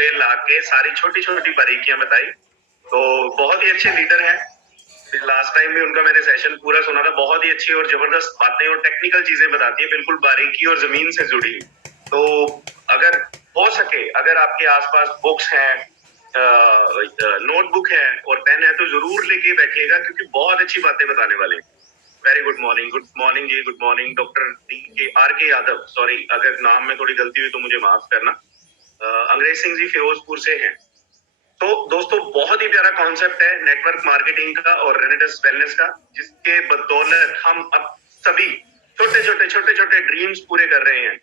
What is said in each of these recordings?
पे लाके सारी छोटी छोटी बारीकियां बताई। तो बहुत ही अच्छे लीडर हैं। लास्ट टाइम भी उनका मैंने सेशन पूरा सुना था। बहुत ही अच्छी और जबरदस्त बातें और टेक्निकल चीजें बताती है, बिल्कुल बारीकी और जमीन से जुड़ी। तो अगर हो सके, अगर आपके आसपास बुक्स हैं, नोटबुक है और पेन है, तो जरूर लेके बैठिएगा, क्योंकि बहुत अच्छी बातें बताने वाले हैं। वेरी गुड मॉर्निंग जी, गुड मॉर्निंग डॉक्टर आर के यादव। सॉरी अगर नाम में थोड़ी गलती हुई तो मुझे माफ करना। अंग्रेज सिंह जी फिरोजपुर से हैं। तो दोस्तों बहुत ही प्यारा कॉन्सेप्ट है नेटवर्क मार्केटिंग का और रेनेडस वेलनेस का, जिसके बदौलत हम अब सभी छोटे छोटे ड्रीम्स पूरे कर रहे हैं,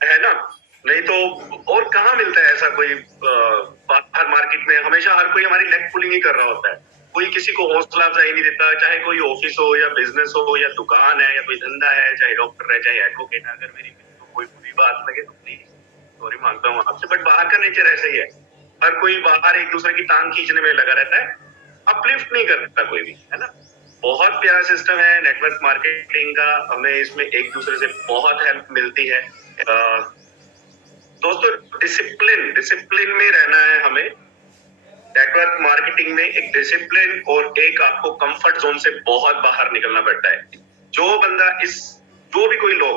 है ना। नहीं तो और कहाँ मिलता है ऐसा कोई बाहर मार्केट में। हमेशा हर कोई हमारी लेग पुलिंग ही कर रहा होता है, कोई किसी को हौसला अफजाई नहीं देता, चाहे कोई ऑफिस हो या बिजनेस हो या दुकान है या कोई धंधा है, चाहे डॉक्टर है चाहे एडवोकेट है। अगर मेरी किसी को कोई बुरी बात लगे तो प्लीज सॉरी मांगता हूँ आपसे, बट बाहर का नेचर ऐसा ही है। हर कोई बाहर एक दूसरे की टांग खींचने में लगा रहता है, अपलिफ्ट नहीं करता कोई भी, है ना। बहुत प्यारा सिस्टम है नेटवर्क मार्केटिंग का, हमें इसमें एक दूसरे से बहुत हेल्प मिलती है। दोस्तों डिसिप्लिन डिसिप्लिन में रहना है हमें। नेटवर्क मार्केटिंग में एक डिसिप्लिन और एक आपको कंफर्ट जोन से बहुत बाहर निकलना पड़ता है। जो बंदा जो भी कोई लोग,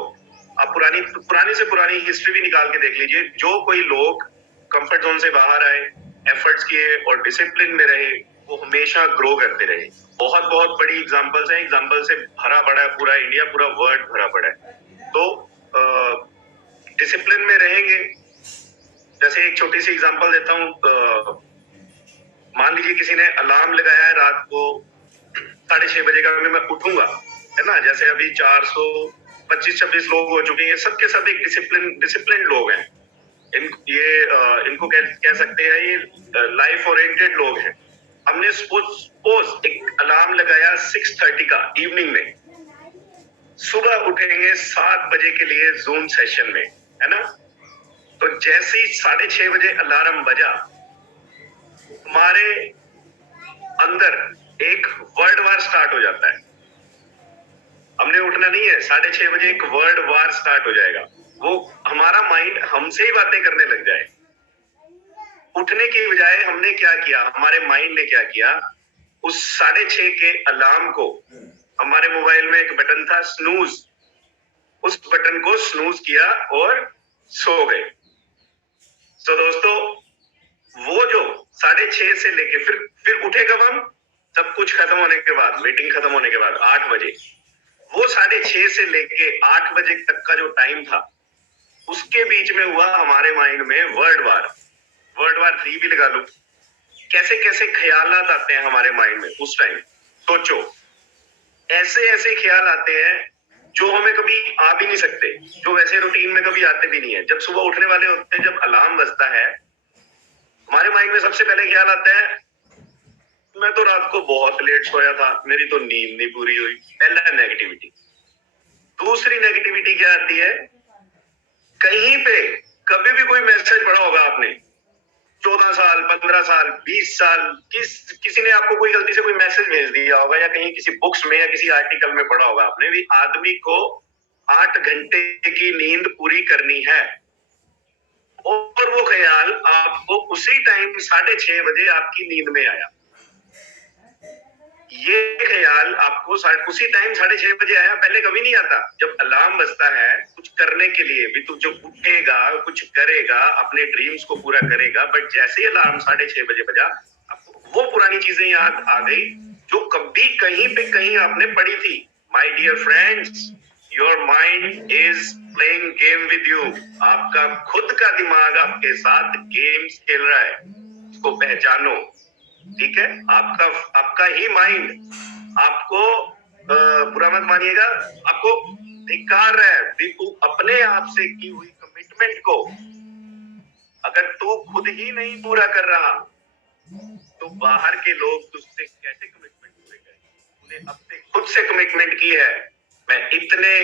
आप पुरानी से पुरानी हिस्ट्री भी निकाल के देख लीजिए, जो कोई लोग कंफर्ट जोन से बाहर आए, एफर्ट्स किए और डिसिप्लिन में रहे, वो हमेशा ग्रो करते रहे। बहुत बहुत बड़ी एग्जांपल्स हैं, एग्जांपल से भरा पड़ा है पूरा इंडिया, पूरा वर्ल्ड भरा पड़ा है। तो डिसिप्लिन में रहेंगे। जैसे एक छोटी सी एग्जांपल देता हूँ। मान लीजिए किसी ने अलार्म लगाया है रात को 6:30 बजे का, मैं उठूंगा, है ना। जैसे अभी 425-26 लोग हो चुके हैं, सबके सब एक डिसिप्लिन लोग हैं। इनको कह सकते हैं ये लाइफ ओरिएंटेड लोग हैं। हमने सपोज एक अलार्म लगाया 6:30 का इवनिंग में, सुबह उठेंगे 7 बजे के लिए जूम सेशन में, है ना। तो जैसे ही 6:30 बजे अलार्म बजा, हमारे अंदर एक वर्ड वार स्टार्ट हो जाता है। हमने उठना नहीं है, 6:30 बजे एक वर्ड वार स्टार्ट हो जाएगा। वो हमारा माइंड हमसे ही बातें करने लग जाए। उठने की बजाय हमने क्या किया, हमारे माइंड ने क्या किया, उस 6:30 के अलार्म को, हमारे मोबाइल में एक बटन था स्नूज, उस बटन को स्नूज किया और सो गए। तो दोस्तों वो जो 6:30 से लेके फिर उठे कब हम, सब कुछ खत्म होने के बाद, मीटिंग खत्म होने के बाद 8 बजे, वो 6:30 से लेके 8 बजे तक का जो टाइम था, उसके बीच में हुआ हमारे माइंड में वर्ड वार 3 भी लगा लो। कैसे कैसे ख्यालात आते हैं हमारे माइंड में उस टाइम, सोचो। ऐसे ऐसे ख्याल आते हैं जो हमें कभी आ भी नहीं सकते, जो वैसे रूटीन में कभी आते भी नहीं है। जब सुबह उठने वाले होते हैं, जब अलार्म बजता है, हमारे माइंड में सबसे पहले ख्याल आता है, मैं तो रात को बहुत लेट सोया था, मेरी तो नींद नहीं पूरी हुई। पहला नेगेटिविटी। दूसरी नेगेटिविटी क्या आती है, कहीं पे कभी भी कोई मैसेज पढ़ा होगा आपने, 14 साल 15 साल 20 साल, किसी ने आपको कोई गलती से कोई मैसेज भेज दिया होगा, या कहीं किसी बुक्स में या किसी आर्टिकल में पढ़ा होगा आपने भी, आदमी को 8 घंटे की नींद पूरी करनी है। और वो ख्याल आपको उसी टाइम 6:30 बजे आपकी नींद में आया। ये ख्याल आपको उसी टाइम 6:30 बजे आया, पहले कभी नहीं आता। जब अलार्म बजता है कुछ करने के लिए भी, तू जब उठेगा कुछ करेगा, अपने ड्रीम्स को पूरा करेगा, बट जैसे ही अलार्म 6:30 बजे बजा, आपको वो पुरानी चीजें याद आ गई जो कभी कहीं पे कहीं आपने पढ़ी थी। My dear friends, your mind is playing game with you. आपका खुद का दिमाग आपके साथ गेम्स खेल रहा है, उसको पहचानो। ठीक है, आपका ही माइंड आपको बुरा मत मानिएगा, आपको धिक्कार रहा है। तू अपने आप से की हुई कमिटमेंट को अगर तू खुद ही नहीं पूरा कर रहा, तो बाहर के लोग तुझसे कैसे कमिटमेंट पूरे करेंगे। तूने अब से खुद से कमिटमेंट की है, मैं इतने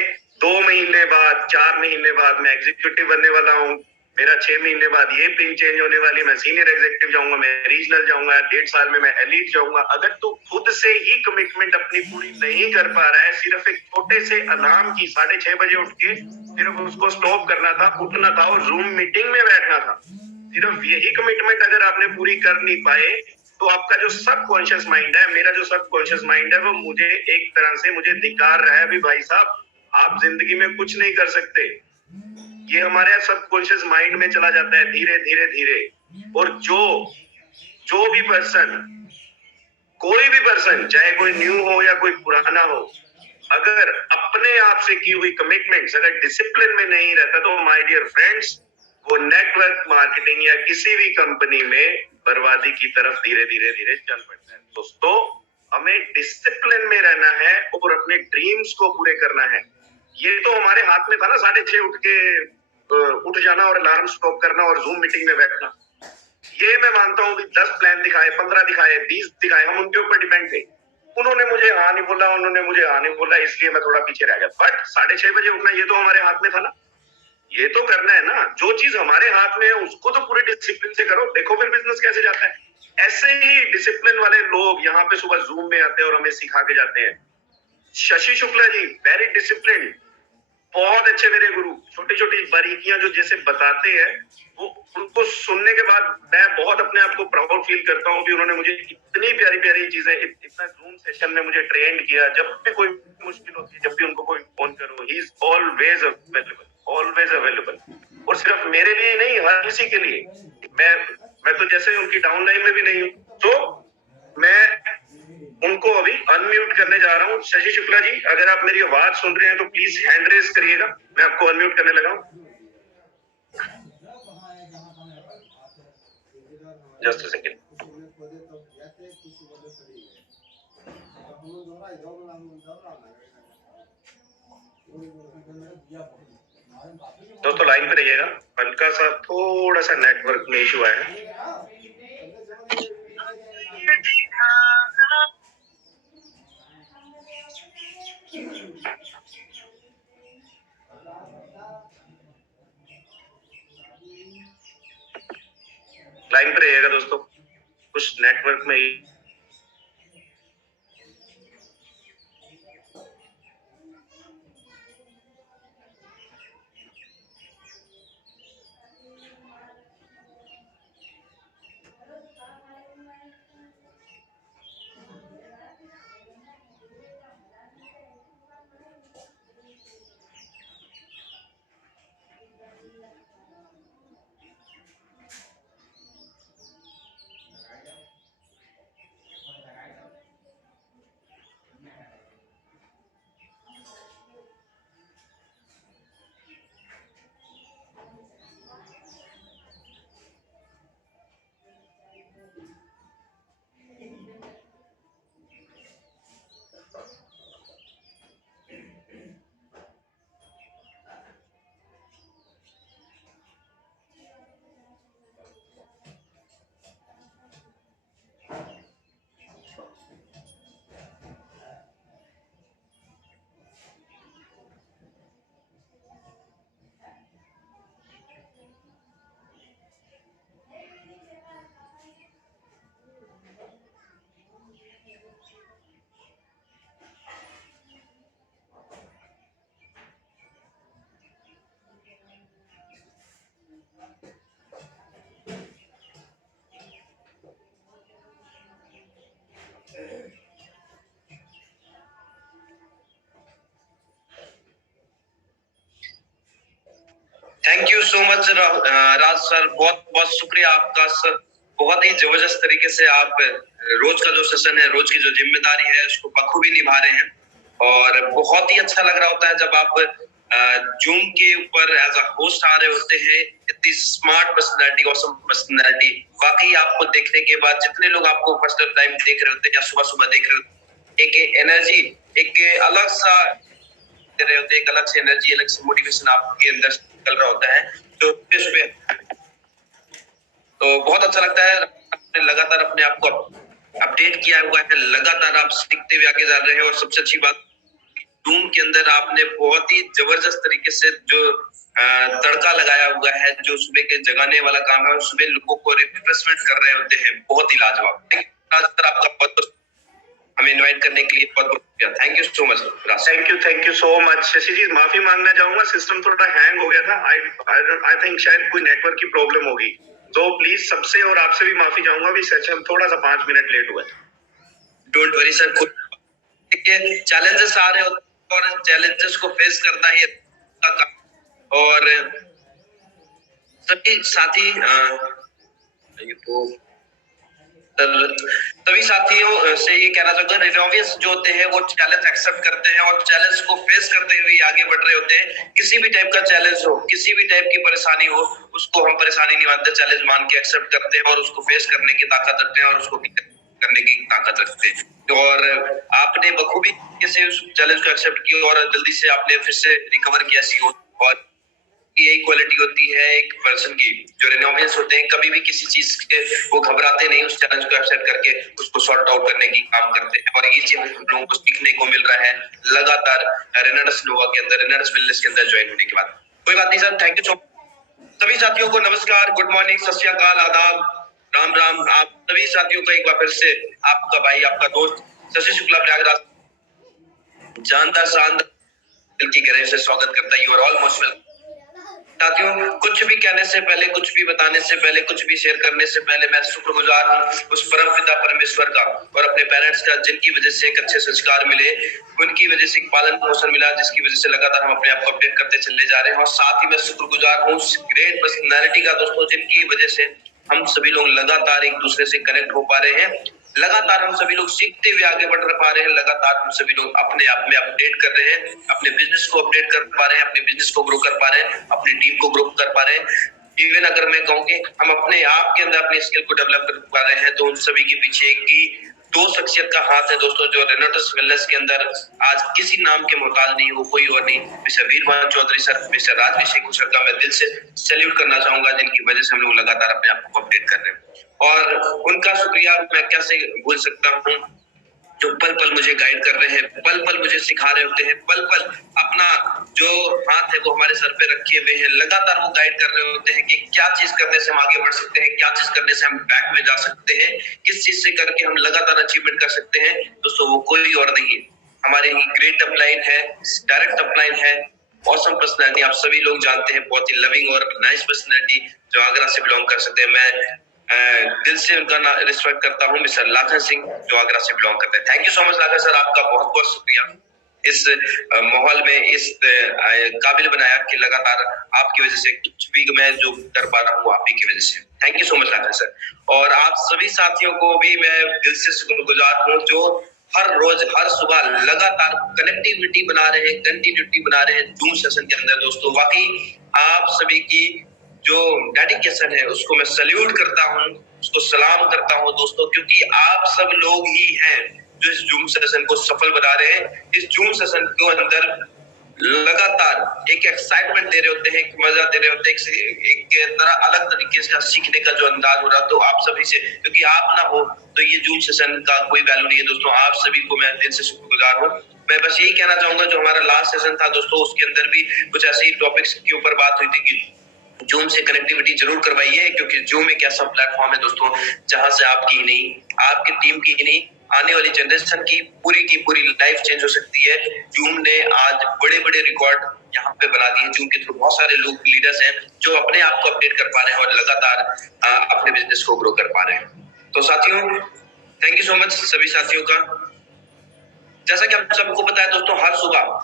2 महीने बाद 4 महीने बाद मैं एग्जीक्यूटिव बनने वाला हूँ, मेरा 6 महीने बाद ये पिन चेंज होने वाली, मैं सीनियर एग्जीक्यूटिव जाऊंगा, मैं रीजनल जाऊंगा, 1.5 साल में मैं एलीट जाऊंगा। अगर तू खुद से ही कमिटमेंट अपनी पूरी नहीं कर पा रहा है, सिर्फ एक छोटे से अलार्म की 6:30 बजे उठ के सिर्फ उसको स्टॉप करना था, उठना था और जूम मीटिंग में बैठना था, सिर्फ यही कमिटमेंट अगर आपने पूरी कर नहीं पाए तो आपका जो सबकॉन्शियस माइंड है, मेरा जो सबकॉन्शियस माइंड है, वो मुझे एक तरह से मुझे धिक्कार रहा है भी भाई साहब आप जिंदगी में कुछ नहीं कर सकते। ये हमारे सबकॉन्शियस माइंड में चला जाता है धीरे धीरे धीरे। और जो भी पर्सन, कोई भी पर्सन, चाहे कोई न्यू हो या कोई पुराना हो, अगर अपने आप से की हुई कमिटमेंट्स अगर डिसिप्लिन में नहीं रहता तो माय डियर फ्रेंड्स, वो नेटवर्क मार्केटिंग या किसी भी कंपनी में बर्बादी की तरफ धीरे धीरे धीरे चल पड़ता है। दोस्तों, हमें डिसिप्लिन में रहना है और अपने ड्रीम्स को पूरे करना है। ये तो हमारे हाथ में था ना, 6:30 उठ जाना और अलार्म स्टॉप करना और जूम मीटिंग में बैठना। ये मैं मानता हूँ कि 10 प्लान दिखाए, 15 दिखाए, 20 दिखाए, हम उनके ऊपर डिपेंड थे। उन्होंने मुझे हाँ नहीं बोला, उन्होंने मुझे हाँ नहीं बोला, इसलिए मैं थोड़ा पीछे रह गया। बट 6:30 बजे उठना ये तो हमारे हाथ में था ना, ये तो करना है ना। जो चीज हमारे हाथ में है उसको तो पूरे डिसिप्लिन से करो, देखो फिर बिजनेस कैसे जाता है। ऐसे ही डिसिप्लिन वाले लोग यहाँ पे सुबह जूम में आते हैं और हमें सिखा के जाते हैं। शशि शुक्ला जी वेरी डिसिप्लिन, बहुत अच्छे मेरे गुरु। छोटी छोटी बारीकियां जो जैसे बताते हैं, वो उनको सुनने के बाद मैं बहुत अपने आप को प्राउड फील करता हूँ कि उन्होंने मुझे इतनी प्यारी प्यारी चीजें इतना जूम सेशन में मुझे ट्रेंड किया। जब भी कोई मुश्किल होती है, जब भी उनको कोई फोन करो, he is always available, always available. और सिर्फ मेरे लिए नहीं, हर किसी के लिए। मैं तो जैसे उनकी डाउनलाइन में भी नहीं हूँ, तो मैं उनको अभी अनम्यूट करने जा रहा हूँ। शशि शुक्ला जी, अगर आप मेरी आवाज सुन रहे हैं तो प्लीज हैंड रेज करिएगा, मैं आपको अनम्यूट करने लगा हूँ। Just a second. दोस्तों लाइन पे रहिएगा, हल्का सा थोड़ा सा नेटवर्क में इशू आया है। लाइन पे रहिएगा दोस्तों, कुछ नेटवर्क में ही। Thank you so much Raj sir, बहुत बहुत शुक्रिया आपका सर। बहुत ही जबरदस्त तरीके से आप रोज का जो सेशन है, रोज की जो जिम्मेदारी है, उसको बखूबी निभा रहे हैं। और बहुत ही अच्छा लग रहा होता है जब आप जूम के ऊपर एज अ होस्ट आ रहे होते हैं। इतनी स्मार्ट पर्सनैलिटी, ऑसम पर्सनैलिटी। वाकई आपको देखने के बाद जितने लोग आपको फर्स्ट टाइम देख रहे होते हैं या सुबह सुबह देख रहे होते हैं, एक एनर्जी, एक अलग सा दे रहे होते हैं, एक अलग से एनर्जी, अलग से मोटिवेशन आपके अंदर चल रहा होता है जो सुबह। तो बहुत अच्छा लगता है, आपने लगातार अपने आप को अपडेट किया हुआ है, लगातार आप सीखते हुए आगे जा रहे हैं। और सबसे अच्छी बात, जूम के अंदर आपने बहुत ही जबरदस्त तरीके से जो तड़का लगाया हुआ है, जो सुबह के जगाने वाला काम है, और सुबह लोगों को रिफ्रेशमेंट कर रहे होते हैं। बहुत ही लाजवाब। आपका बहुत हमें इनवाइट करने के लिए बहुत बहुत शुक्रिया। Thank you so much. Thank you so much Shashi ji. माफी मांगना चाहूंगा, सिस्टम थोड़ा हैंग हो गया था। आई थिंक शायद कोई नेटवर्क की प्रॉब्लम होगी। तो प्लीज सबसे और आपसे भी माफी चाहूंगा कि सेशन थोड़ा सा 5 मिनट लेट हुआ है। डोंट वरी सर, देखिए चैलेंजेस आ रहे होते हैं और चैलेंजेस को फेस करना ही का काम। और सभी साथी ये तो सभी साथियों से ये कहना चाहूंगा, रेनोवियंस जो होते हैं वो चैलेंज एक्सेप्ट करते हैं और चैलेंज को फेस करते हुए आगे बढ़ रहे होते हैं। किसी भी टाइप का चैलेंज हो, किसी भी टाइप की परेशानी हो, उसको हम परेशानी नहीं मानते, चैलेंज मान के एक्सेप्ट करते हैं और उसको फेस करने की ताकत रखते हैं और उसको करने की ताकत रखते हैं। और आपने बखूबी कैसे उस चैलेंज को एक्सेप्ट किया और जल्दी से आपने फिर से रिकवर किया सीओ। और यही क्वालिटी होती है एक पर्सन की। जो रेनोवियंस होते हैं कभी भी किसी चीज के वो घबराते नहीं, उस चैलेंज को एक्सेप्ट करके उसको सॉर्ट आउट करने की काम करते हैं। और ये चीज हम लोगों को सीखने को मिल रहा है लगातार रेनाडस नोवा के अंदर, रेनाडस वेलनेस के अंदर ज्वाइन होने के बाद। कोई बात नहीं sir, thank you so much. सभी साथियों को नमस्कार, गुड मॉर्निंग, सत श्री अकाल, आदाब, राम राम। आप सभी साथियों का एक बार फिर से आपका भाई, आपका दोस्त शशि शुक्ला प्रयागराज जानदार शानदार दिल की गहराई से स्वागत करता है। You are all most welcome. साथियों, कुछ भी कहने से पहले, कुछ भी बताने से पहले, कुछ भी शेयर करने से पहले मैं शुक्रगुजार हूँ उस परम पिता परमेश्वर का और अपने पेरेंट्स का, जिनकी वजह से एक अच्छे संस्कार मिले, उनकी वजह से एक पालन पोषण मिला, जिसकी वजह से लगातार हम अपने आप को अपडेट करते चले जा रहे हैं। और साथ ही मैं शुक्रगुजार हूँ उस ग्रेट पर्सनैलिटी का दोस्तों, जिनकी वजह से हम सभी लोग लगातार एक दूसरे से कनेक्ट हो पा रहे हैं, लगातार हम सभी लोग सीखते हुए आगे बढ़ पा रहे हैं, लगातार हम सभी लोग अपने आप में अपडेट कर रहे हैं, अपने बिजनेस को अपडेट कर पा रहे हैं, अपने बिजनेस को ग्रो कर पा रहे हैं, अपनी टीम को ग्रो कर पा रहे हैं। इवन अगर मैं कहूँ कि हम अपने आप के अंदर अपनी स्किल को डेवलप कर पा रहे हैं, तो उन सभी के पीछे एक ही दो शख्सियत का हाथ है दोस्तों, जो रेनाडस वेलनेस के अंदर आज किसी नाम के मोहताज नहीं, वो कोई और नहीं, mister Veerman Chaudhary sir, mister Rajabhishek sir का मैं दिल से सैल्यूट करना चाहूंगा, जिनकी वजह से हम लोग लगातार अपने आप को अपडेट कर रहे हैं। और उनका शुक्रिया मैं कैसे भूल सकता हूँ, जो पल पल मुझे गाइड कर रहे हैं, पल पल मुझे सिखा रहे होते हैं, पल पल अपना जो हाथ है वो हमारे सर पे रखे हुए हैं, लगातार वो गाइड कर रहे होते हैं कि क्या चीज करने से हम आगे बढ़ सकते हैं, क्या चीज करने से हम बैक में जा सकते हैं, किस चीज से करके हम लगातार अचीवमेंट कर सकते हैं। दोस्तों वो कोई और नहीं, हमारे ही ग्रेट अपलाइन है, डायरेक्ट अपलाइन है, ऑसम पर्सनैलिटी, आप सभी लोग जानते हैं, बहुत ही लविंग और नाइस पर्सनैलिटी, जो आगरा से बिलोंग कर सकते हैं। मैं दिल से उनका रिस्पेक्ट करता हूँ, मिस्टर लाखन सिंह, जो आगरा से बिलोंग करते हैं। Thank you so much Lakhan sir, आपका बहुत बहुत शुक्रिया इस माहौल में इस काबिल बनाया कि लगातार आपकी वजह से कुछ भी मैं जो कर पा रहा हूँ, आप ही की वजह से। Thank you so much Lakhan sir. और आप सभी साथियों को भी मैं दिल से शुक्रगुजार हूँ, जो हर रोज हर सुबह लगातार कनेक्टिविटी बना रहे हैं, कंटिन्यूटी बना रहे हैं जूम सेशन के अंदर। दोस्तों वाकई आप सभी की जो डेडिकेशन है उसको मैं सैल्यूट करता हूँ, उसको सलाम करता हूँ दोस्तों, क्योंकि आप सब लोग ही हैं जो इस जूम सेशन को सफल बना रहे हैं। इस जूम सेशन के अंदर लगातार एक एक्साइटमेंट दे रहे होते हैं, एक मजा दे रहे होते हैं, एक तरह अलग तरीके से सीखने का जो अंदाज हो रहा, तो आप सभी से, क्योंकि आप ना हो तो ये जूम सेशन का कोई वैल्यू नहीं है दोस्तों। आप सभी को मैं दिल से शुक्रगुजार हूँ। मैं बस यही कहना चाहूंगा, जो हमारा लास्ट सेशन था दोस्तों, उसके अंदर भी कुछ ऐसे ही टॉपिक्स के ऊपर बात हुई थी कि जूम से कनेक्टिविटी जरूर करवाइए, क्योंकि जूम एक ऐसा प्लेटफॉर्म है दोस्तों, जहां से आपकी ही नहीं, आपकी टीम की ही नहीं, आने वाली जनरेशन की पूरी लाइफ चेंज हो सकती है। जूम ने आज बड़े बड़े रिकॉर्ड यहाँ पे बना दिए। जूम के थ्रू बहुत सारे लोग लीडर्स हैं जो अपने आप को अपडेट कर पा रहे हैं और लगातार अपने बिजनेस को ग्रो कर पा रहे हैं। तो साथियों, थैंक यू सो मच सभी साथियों का। जैसा कि आप सबको पता है दोस्तों, हर सुबह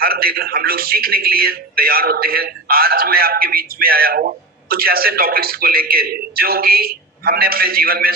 हर दिन हम लोग सीखने के लिए तैयार होते हैं। आज मैं आपके बीच में आया हूँ कुछ ऐसे टॉपिक्स को लेके जो कि हमने अपने जीवन में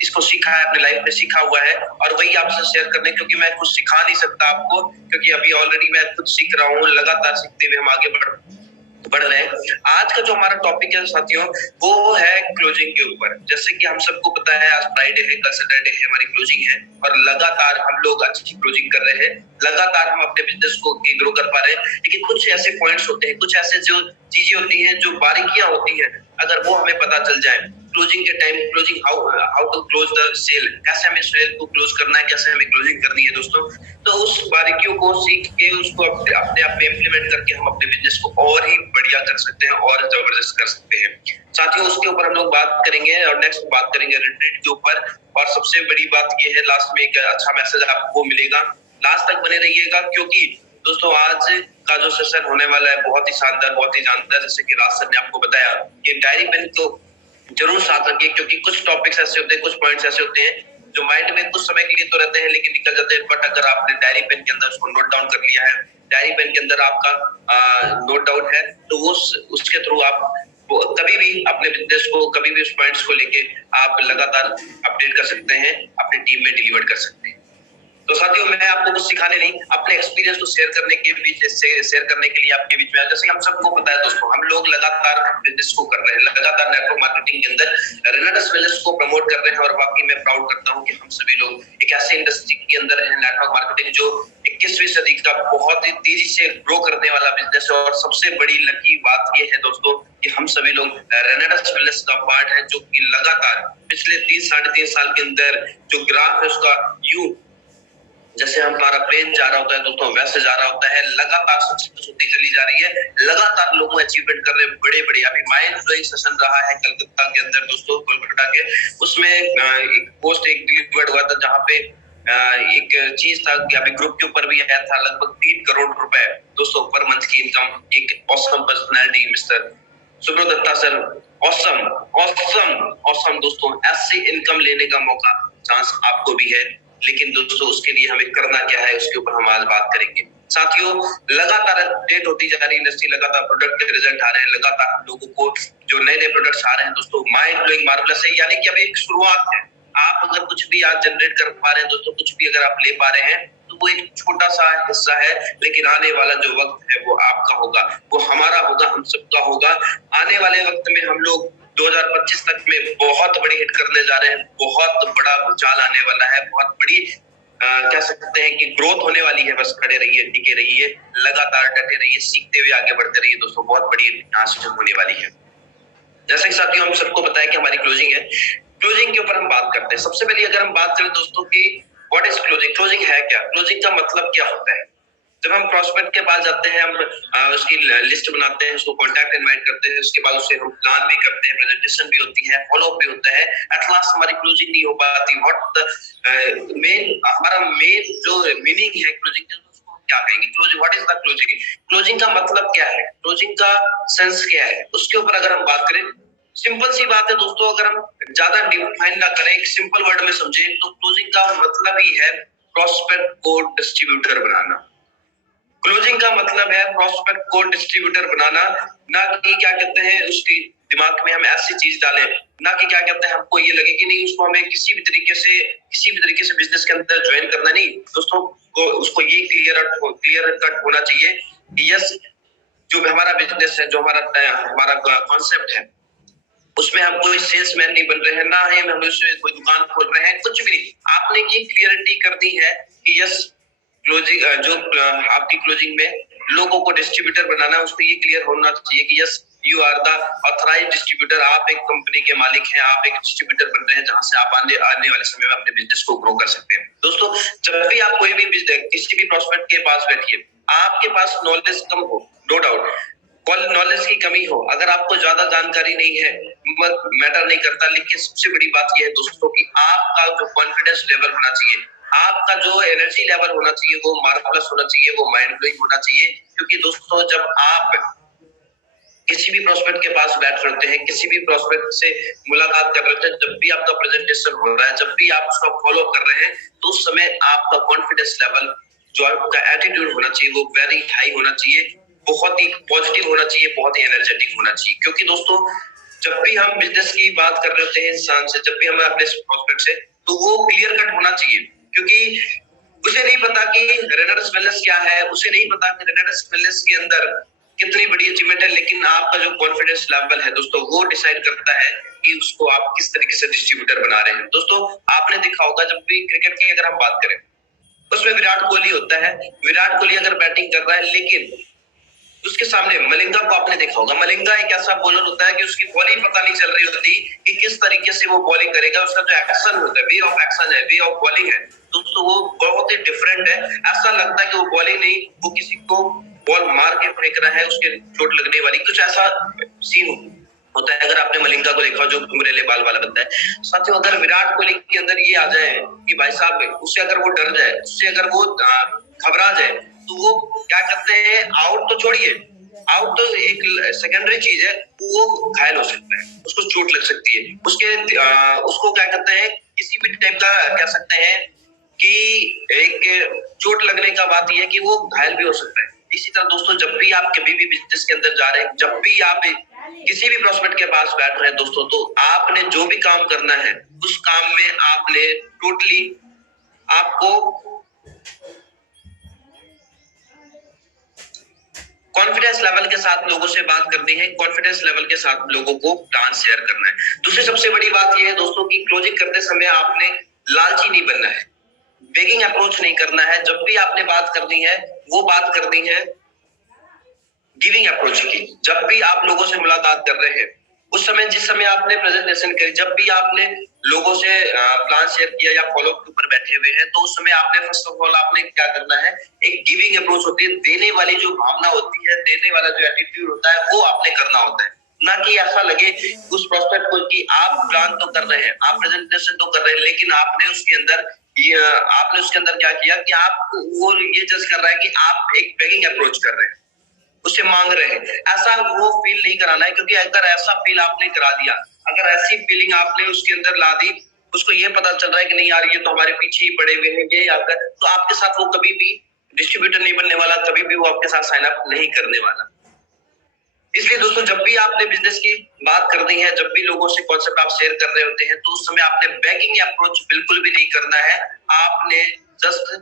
इसको सीखा है, अपने लाइफ में सीखा हुआ है, और वही आपसे शेयर करने, क्योंकि मैं कुछ सिखा नहीं सकता आपको, क्योंकि अभी ऑलरेडी मैं खुद सीख रहा हूँ, लगातार सीखते हुए हम आगे बढ़ रहे हैं। आज का जो हमारा टॉपिक है साथियों, वो है क्लोजिंग के ऊपर। जैसे कि हम सबको पता है आज फ्राइडे है, कल सैटरडे है, हमारी क्लोजिंग है, और लगातार हम लोग अच्छी क्लोजिंग कर रहे हैं, लगातार हम अपने बिजनेस को ग्रो कर पा रहे हैं। लेकिन कुछ ऐसे पॉइंट्स होते हैं, कुछ ऐसे जो चीजें होती हैं, जो बारीकियां होती हैं, अगर वो हमें पता चल जाए क्लोजिंग के time, closing how to close the sale, कैसे हमें सेल को क्लोज करना है, कैसे हमें क्लोजिंग करनी है दोस्तों, तो उस बारीकियों को सीख के उसको अपने आप में इम्प्लीमेंट करके हम अपने बिजनेस को और ही बढ़िया कर सकते हैं और जबरदस्त कर सकते हैं। साथियों, उसके ऊपर हम लोग बात करेंगे, और नेक्स्ट बात करेंगे रिट्रीट के ऊपर। और सबसे बड़ी बात ये है, लास्ट में एक अच्छा मैसेज आपको मिलेगा, लास्ट तक बने रहिएगा, क्योंकि दोस्तों आज का जो सेशन होने वाला है बहुत ही शानदार, बहुत ही जानदार। जैसे कि राज सर ने आपको बताया कि डायरी पेन को जरूर साथ रखिए, क्योंकि कुछ टॉपिक्स ऐसे होते हैं, कुछ पॉइंट्स ऐसे होते हैं जो माइंड में कुछ समय के लिए तो रहते हैं लेकिन निकल जाते हैं। बट अगर आपने डायरी पेन के अंदर उसको नोट डाउन कर लिया है, डायरी पेन के अंदर आपका नोट डाउन है, तो वो उसके थ्रू आप कभी भी अपने बिजनेस को, कभी भी उस पॉइंट्स को लेके आप लगातार अपडेट कर सकते हैं, अपनी टीम में डिलीवर कर सकते हैं। तो साथियों, मैं आपको कुछ सिखाने नहीं, अपने एक्सपीरियंस को शेयर करने के बीच शेयर करने के लिए आपके बीच में, जैसे हम सबको पता है दोस्तों, हम लोग लगातार बिजनेस को कर रहे हैं, लगातार नेटवर्क मार्केटिंग के अंदर रेनेडस वेलनेस को प्रमोट कर रहे हैं। और वाकई मैं प्राउड करता हूं कि हम सभी लोग एक ऐसे इंडस्ट्री के अंदर है, नेटवर्क मार्केटिंग, जो 21वीं सदी का बहुत ही तेजी से ग्रो करने वाला बिजनेस है। और सबसे बड़ी लकी बात यह है दोस्तों कि हम सभी लोग रेनेडस वेलनेस का पार्ट है, जो कि लगातार पिछले 3-3.5 साल के अंदर जो ग्राफ है उसका जैसे हमारा प्लेन जा रहा होता है दोस्तों, वैसे जा रहा होता है, लगातार सक्सेस होती चली जा रही है, लगातार लोग अचीवमेंट कर रहे हैं बड़े बड़े। अभी माइंड ब्लोइंग सेशन रहा है कलकत्ता के अंदर दोस्तों, कोलकाता के, उसमें एक पोस्ट एक डिलीवर्ड हुआ था जहाँ पे एक चीज था कि अभी ग्रुप के ऊपर भी आया था, लगभग 3 करोड़ रुपए दोस्तों पर मंथ की इनकम। एक awesome personality mister Subrata Datta sir, awesome awesome awesome दोस्तों, ऐसे इनकम लेने का मौका, चांस आपको भी है। लेकिन दोस्तों उसके लिए हमें करना क्या है, उसके ऊपर हम आज बात करेंगे। साथियों, लगातार अपडेट होती जा रही इंडस्ट्री, लगातार प्रोडक्ट के रिजल्ट आ रहे हैं, लगातार हम लोगों को जो नए नए प्रोडक्ट्स आ रहे हैं दोस्तों, माइंड ब्लोइंग मार्वलस है। यानी कि अभी एक शुरुआत है। आप अगर कुछ भी आज जनरेट कर पा रहे हैं दोस्तों, कुछ भी अगर आप ले पा रहे हैं, तो वो एक छोटा सा हिस्सा है, लेकिन आने वाला जो वक्त है वो आपका होगा, वो हमारा होगा, हम सबका होगा। आने वाले वक्त में हम लोग 2025 तक में बहुत बड़ी हिट करने जा रहे हैं, बहुत बड़ा भूचाल आने वाला है, बहुत बड़ी कह सकते हैं कि ग्रोथ होने वाली है। बस खड़े रहिए, टिके रहिए, लगातार डटे रहिए, सीखते हुए आगे बढ़ते रहिए दोस्तों, बहुत बड़ी हासिल होने वाली है। जैसे कि साथियों हम सबको पता है कि हमारी क्लोजिंग है, क्लोजिंग के ऊपर हम बात करते हैं। सबसे पहले अगर हम बात करें दोस्तों की व्हाट इज क्लोजिंग, क्लोजिंग है क्या, क्लोजिंग का मतलब क्या होता है। जब हम प्रोस्पेक्ट के पास जाते हैं, हम उसकी लिस्ट बनाते हैं, उसको कॉन्टैक्ट इनवाइट करते हैं, उसके बाद उसे हम प्लान भी करते हैं, प्रेजेंटेशन भी होती है, फॉलो अप भी होता है, एट लास्ट हमारी क्लोजिंग नहीं हो पाती। व्हाट मेन हमारा मेन जो मीनिंग है क्लोजिंग का, उसको क्या कहेंगे, closing, what is the closing, closing का मतलब क्या है, क्लोजिंग का सेंस क्या है, उसके ऊपर अगर हम बात करें, सिंपल सी बात है दोस्तों, अगर हम ज्यादा डिफाइन ना करें, एक सिंपल वर्ड में समझे तो क्लोजिंग का मतलब ही है प्रोस्पेक्ट को डिस्ट्रीब्यूटर बनाना। क्लोजिंग का मतलब है प्रोस्पेक्ट को डिस्ट्रीब्यूटर बनाना, ना कि क्या कहते हैं उसकी दिमाग में हम ऐसी चीज डालें, ना कि क्या कहते हैं हमको ये लगे कि नहीं उसको हमें किसी भी तरीके से बिजनेस के अंदर ज्वाइन करना। नहीं दोस्तों, को उसको ये क्लियर कट होना चाहिए कि यस, जो हमारा बिजनेस है, जो हमारा कॉन्सेप्ट है, उसमें हम कोई सेल्समैन नहीं बन रहे हैं, ना ही हम उसमें कोई दुकान खोल रहे हैं, कुछ भी नहीं। आपने ये क्लियरिटी करनी है कि यस, क्लोजिंग जो आपकी क्लोजिंग में लोगों को डिस्ट्रीब्यूटर बनाना है, उसमें ये क्लियर होना चाहिए कि yes, you are the authorised distributor, आप एक कंपनी के मालिक हैं, आप एक डिस्ट्रीब्यूटर बन रहे हैं, जहां से आप आने वाले समय में अपने बिजनेस को ग्रो कर सकते हैं। दोस्तों, जब भी आप कोई भी बिजनेस किसी भी प्रोस्पेक्ट के पास बैठिए, आपके पास नॉलेज कम हो, नो डाउट, नॉलेज की कमी हो, अगर आपको ज्यादा जानकारी नहीं है, मैटर नहीं करता, लेकिन सबसे बड़ी बात यह है दोस्तों कि आपका जो कॉन्फिडेंस लेवल होना चाहिए, आपका जो एनर्जी लेवल होना चाहिए, वो मार्वलस होना चाहिए, वो माइंड ब्लोइंग होना चाहिए। क्योंकि दोस्तों, जब आप किसी भी प्रोस्पेक्ट के पास बैठ रहे हैं, किसी भी प्रोस्पेक्ट से मुलाकात कर रहे हैं, जब भी आपका प्रेजेंटेशन हो रहा है, जब भी आप उसका फॉलो कर रहे हैं, तो उस समय आपका कॉन्फिडेंस लेवल, जो आपका एटीट्यूड होना चाहिए, वो वेरी हाई होना चाहिए, बहुत ही पॉजिटिव होना चाहिए, बहुत ही एनर्जेटिक होना चाहिए। क्योंकि दोस्तों, जब भी हम बिजनेस की बात कर रहे होते हैं इंसान से, जब भी हम अपने प्रोस्पेक्ट से, तो वो क्लियर कट होना चाहिए। क्योंकि उसे नहीं पता कि रेनेडस वेलनेस क्या है, उसे नहीं पता कि रेनेडस वेलनेस के अंदर कितनी बड़ी अचीवमेंट है, लेकिन आपका जो कॉन्फिडेंस लेवल है दोस्तों, वो डिसाइड करता है कि उसको आप किस तरीके से डिस्ट्रीब्यूटर बना रहे हैं। दोस्तों, आपने देखा होगा, जब भी क्रिकेट की अगर हम बात करें, उसमें विराट कोहली होता है, विराट कोहली अगर बैटिंग कर रहा है, लेकिन उसके सामने मलिंगा को आपने देखा होगा, मलिंगा एक ऐसा बॉलर होता है कि उसकी बॉलिंग पता नहीं चल रही होती कि किस तरीके से वो बॉलिंग करेगा, उसका जो एक्शन होता है, वे ऑफ एक्शन है, वे ऑफ बॉलिंग है दोस्तों, वो बहुत ही डिफरेंट है। ऐसा लगता है कि वो बॉलिंग नहीं, वो किसी को बॉल मार के फेंक रहा है, उसके चोट लगने वाली, कुछ ऐसा सीन होता है। अगर आपने मलिंगा को देखा, जो घुंघरेले बाल वाला बनता है। साथियों, अगर विराट कोहली के अंदर ये आ जाए कि भाई साहब, उससे अगर वो डर जाए, उससे अगर वो घबरा जाए, तो वो क्या करते हैं, आउट तो छोड़िए, आउट एक सेकेंडरी चीज है, वो घायल हो सकता है, उसको चोट लग सकती है, उसको क्या कहते हैं, किसी भी टाइप का कह सकते हैं कि एक चोट लगने का बात यह है कि वो घायल भी हो सकता है। इसी तरह दोस्तों, जब भी आप कभी भी बिजनेस के अंदर जा रहे हैं, जब भी आप किसी भी प्रोस्पेक्ट के पास बैठ रहे हैं दोस्तों, तो आपने जो भी काम करना है, उस काम में आपने टोटली आपको कॉन्फिडेंस लेवल के साथ लोगों से बात करनी है, कॉन्फिडेंस लेवल के साथ लोगों को प्लान शेयर करना है। दूसरी सबसे बड़ी बात यह है दोस्तों कि क्लोजिंग करते समय आपने लालची नहीं बनना है, बेगिंग अप्रोच नहीं करना है। जब भी आपने बात करनी है, वो बात करनी है गिविंग अप्रोच की। जब भी आप लोगों से मुलाकात कर रहे हैं, उस समय जिस समय आपने प्रेजेंटेशन करी, जब भी आपने लोगों से प्लान शेयर किया या फॉलो अप के ऊपर बैठे हुए हैं, तो उस समय आपने फर्स्ट ऑफ ऑल आपने क्या करना है, एक गिविंग अप्रोच होती है, देने वाली जो भावना होती है, देने वाला जो एटीट्यूड होता है, वो आपने करना होता है। ना कि ऐसा लगे उस प्रोस्पेक्ट को कि आप प्लान तो कर रहे हैं, आप प्रेजेंटेशन तो कर रहे हैं, लेकिन आपने उसके अंदर क्या किया कि आप वो ये जज कर रहा है कि आप एक बेगिंग अप्रोच कर रहे हैं, उससे मांग रहे हैं। ऐसा वो फील नहीं कराना है, क्योंकि अगर ऐसा फील आपने करा दिया, अगर ऐसी फीलिंग आपने उसके अंदर ला दी, उसको ये पता चल रहा है कि नहीं यार, ये तो हमारे पीछे ही पड़े हुए हैं, ये अगर, तो आपके साथ वो कभी भी डिस्ट्रीब्यूटर नहीं बनने वाला, कभी भी वो आपके साथ साइन अप नहीं करने वाला। इसलिए दोस्तों, जब भी आपने बिजनेस की बात करनी है, जब भी लोगों से कॉन्सेप्ट आप शेयर कर रहे होते हैं, तो उस समय आपने बेगिंग अप्रोच बिल्कुल भी नहीं करना है। आपने जस्ट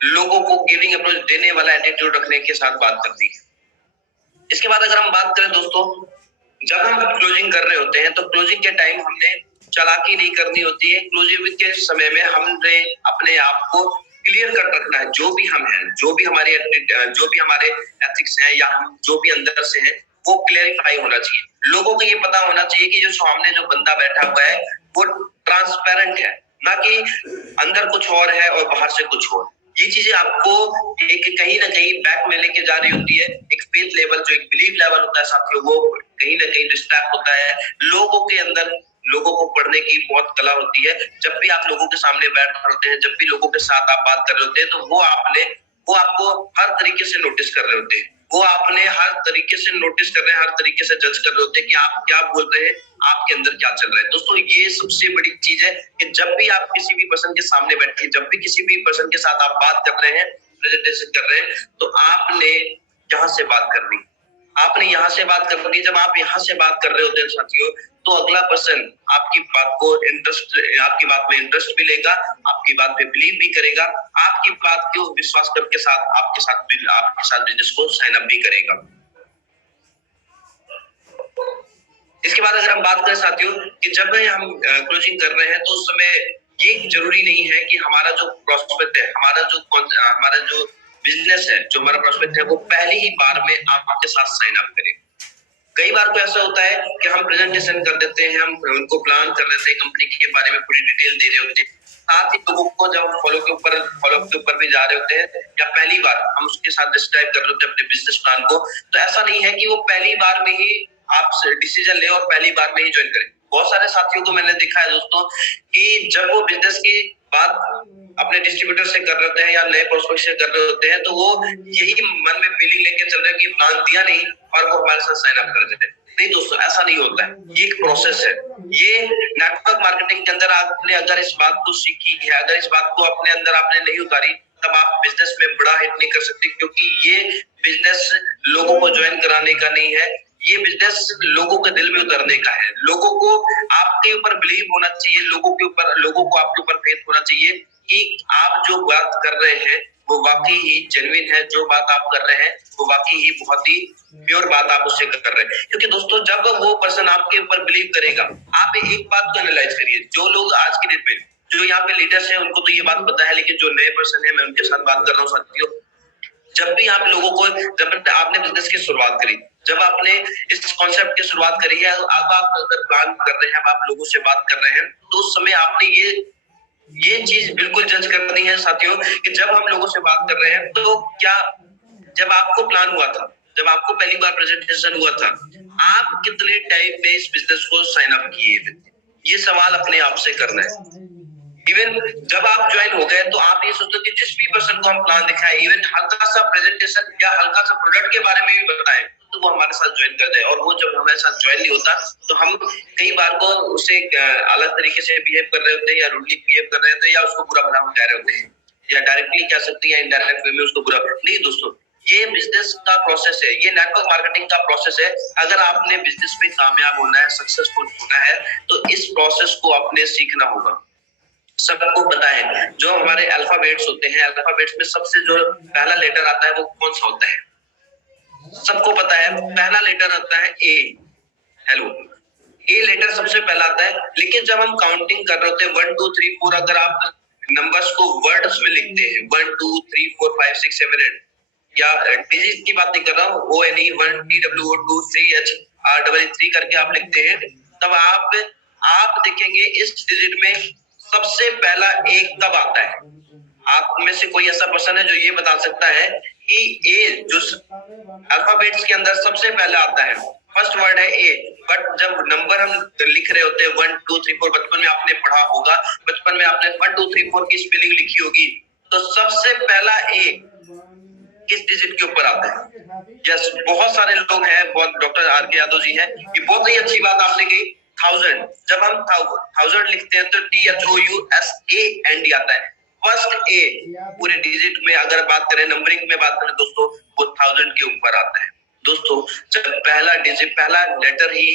लोगों को गिविंग अप्रोच देने वाला एटीट्यूड रखने के साथ बात करनी है। इसके बाद अगर हम बात करें दोस्तों, जब हम क्लोजिंग कर रहे होते हैं, तो क्लोजिंग के टाइम हमने चालाकी नहीं करनी होती है। क्लोजिंग के समय में हमने अपने आप को क्लियर कट रखना है। जो भी हम हैं, जो भी हमारे एथिक्स हैं, या हम जो भी अंदर से हैं, वो क्लेरिफाई होना चाहिए। लोगों को ये पता होना चाहिए कि जो सामने जो बंदा बैठा हुआ है, वो ट्रांसपेरेंट है, ना कि अंदर कुछ और है और बाहर से कुछ और। ये चीजें आपको एक कहीं ना कहीं बैक में लेके जा रही होती है। एक फेथ लेवल, जो एक बिलीफ लेवल होता है साथियों, वो कहीं ना कहीं डिस्ट्रैक्ट होता है। लोगों के अंदर लोगों को पढ़ने की बहुत कला होती है। जब भी आप लोगों के सामने बैठ रहे होते हैं, जब भी लोगों के साथ आप बात कर रहे होते हैं, तो वो आपको हर तरीके से नोटिस कर रहे होते हैं, वो आपने हर तरीके से नोटिस कर रहे हैं, हर तरीके से जज कर रहे होते हैं कि आप क्या बोल रहे हैं, आपके अंदर क्या चल रहा है। दोस्तों, ये सबसे बड़ी चीज है कि जब भी आप किसी भी पर्सन के सामने बैठे, जब भी किसी भी पर्सन के साथ आप बात कर रहे हैं, प्रेजेंटेशन कर रहे हैं, तो आपने यहाँ से बात करनी, आपने यहाँ से बात करनी। जब आप यहाँ से बात कर रहे होते हैं साथियों, तो अगला पर्सन आपकी बात में इंटरेस्ट भी लेगा, आपकी बात पे बिलीव भी करेगा, आपकी बात को विश्वास करके आपके साथ बिजनेस को साइन अप भी करेगा। इसके बाद अगर हम बात करें साथियों कि जब हम क्लोजिंग कर रहे हैं, तो उस समय ये जरूरी नहीं है कि हमारा जो प्रोस्पेक्ट है, हमारा जो बिजनेस है, जो हमारा प्रोस्पेक्ट है, वो पहली ही बार में आपके साथ साइन अप करे। कई बार तो ऐसा होता है कि हम प्रेजेंटेशन कर देते हैं, हम उनको प्लान कर देते हैं, कंपनी के बारे में पूरी डिटेल दे रहे होते हैं, साथ ही लोगों को जब फॉलो अप के ऊपर भी जा रहे होते हैं, या पहली बार हम उसके साथ डिस्क्राइब कर रहे होते हैं अपने बिजनेस प्लान को, तो ऐसा नहीं है कि वो पहली बार में ही आप डिसीजन ले और पहली बार में ही ज्वाइन करें। बहुत सारे साथियों को मैंने देखा है दोस्तों कि जब वो बिजनेस की बात अपने डिस्ट्रीब्यूटर से कर रहे होते हैं या नए प्रोस्पेक्ट से कर रहे होते हैं, तो वो यही मन में फीलिंग लेके चल रहे हैं कि प्लान दिया नहीं और वो हमारे साथ साइन अप कर देते हैं। नहीं दोस्तों, ऐसा नहीं होता है। ये एक प्रोसेस है। ये नेटवर्क मार्केटिंग के अंदर आपने अगर इस बात को सीखी है, अगर इस बात को अपने अंदर आपने नहीं उतारी, तब आप बिजनेस में बड़ा हिट नहीं कर सकते, क्योंकि ये बिजनेस लोगों को ज्वाइन कराने का नहीं है, ये बिजनेस लोगों के दिल में उतरने का है। लोगों को आपके ऊपर बिलीव होना चाहिए, लोगों को आपके ऊपर फेथ होना चाहिए कि आप जो बात कर रहे हैं वो वाकई ही जेन्युइन है, जो बात आप कर रहे हैं वो वाकई ही बहुत ही प्योर बात आप उससे कर रहे हैं। क्योंकि दोस्तों, जब वो पर्सन आपके ऊपर बिलीव करेगा, आप एक बात को एनालाइज करिए, जो लोग आज की डेट में जो यहाँ पे लीडर्स हैं, उनको तो ये बात पता है, लेकिन जो नए पर्सन है, मैं उनके साथ बात कर रहा हूँ साथियों, जब भी आप लोगों को, जब आपने बिजनेस की शुरुआत करी, जब आपने इस कॉन्सेप्ट की शुरुआत करी है, अब आप अगर प्लान कर रहे हैं, आप लोगों से बात कर रहे हैं, तो उस समय आपने ये चीज बिल्कुल जज करनी है साथियों कि जब हम लोगों से बात कर रहे हैं, तो क्या जब आपको प्लान हुआ था, जब आपको पहली बार प्रेजेंटेशन हुआ था, आप कितने टाइम में इस बिजनेस को साइन अप किए थे? ये सवाल अपने आप से करना है। इवन जब आप ज्वाइन हो गए, तो आप ये सोचते हो कि जिस भी पर्सन को हम प्लान दिखाएं, इवन हल्का सा प्रेजेंटेशन या हल्का सा प्रोडक्ट के बारे में भी बताएं, तो वो हमारे साथ ज्वाइन कर जाए। और वो जब हमारे साथ ज्वाइन नहीं होता तो हम कई बार को उसे अलग तरीके से बिहेव कर रहे होते हैं, या रूडली बिहेव कर रहे होते हैं, या उसको बुरा भला कह रहे होते हैं, या डायरेक्टली कह सकते हैं या इनडायरेक्ट वे में उसको बुरा नहीं। दोस्तों, ये बिजनेस का प्रोसेस है, ये नेटवर्क मार्केटिंग का प्रोसेस है। अगर आपने बिजनेस में कामयाब होना है, सक्सेसफुल होना है, तो इस प्रोसेस को आपने सीखना होगा। सबको पता है जो हमारे अल्फाबेट्स होते हैं, अल्फाबेट्स में सबसे जो पहला लेटर आता है वो कौन सा होता है? सबको पता है, पहला लेटर आता है ए। हेलो, ए लेटर सबसे पहला आता है। लेकिन जब हम काउंटिंग कर रहे होते हैं 1 2 3 4, अगर आप नंबर्स को वर्ड्स में लिखते हैं 1 2 3 4 5 6 7 8, या डिजिट की बात नहीं कर रहा हूँ, ONE 1 TWO 2 3 HREE करके आप लिखते हैं, तब आप देखेंगे इस डिजिट में सबसे पहला एक कब आता है। आप में से कोई ऐसा पर्सन है जो ये बता सकता है कि ए जो अल्फाबेट्स के अंदर सबसे पहले आता है, फर्स्ट वर्ड है ए। बट जब नंबर हम लिख रहे होते हैं 1 2 3 4, बचपन में आपने पढ़ा होगा, बचपन में आपने 1 2 3 4 की स्पेलिंग लिखी होगी, तो सबसे पहला ए किस डिजिट के ऊपर आता है? यस, बहुत सारे लोग हैं, बहुत डॉक्टर RK यादव जी हैं, ये बहुत ही अच्छी बात आपने कही, 1000। जब हम 1000 लिखते हैं तो THOUSAND आता है, फर्स्ट ए पूरे डिजिट में। अगर बात करें नंबरिंग में बात करें दोस्तों, वो 1000 के ऊपर आता है। दोस्तों, जब पहला डिजिट, पहला लेटर ही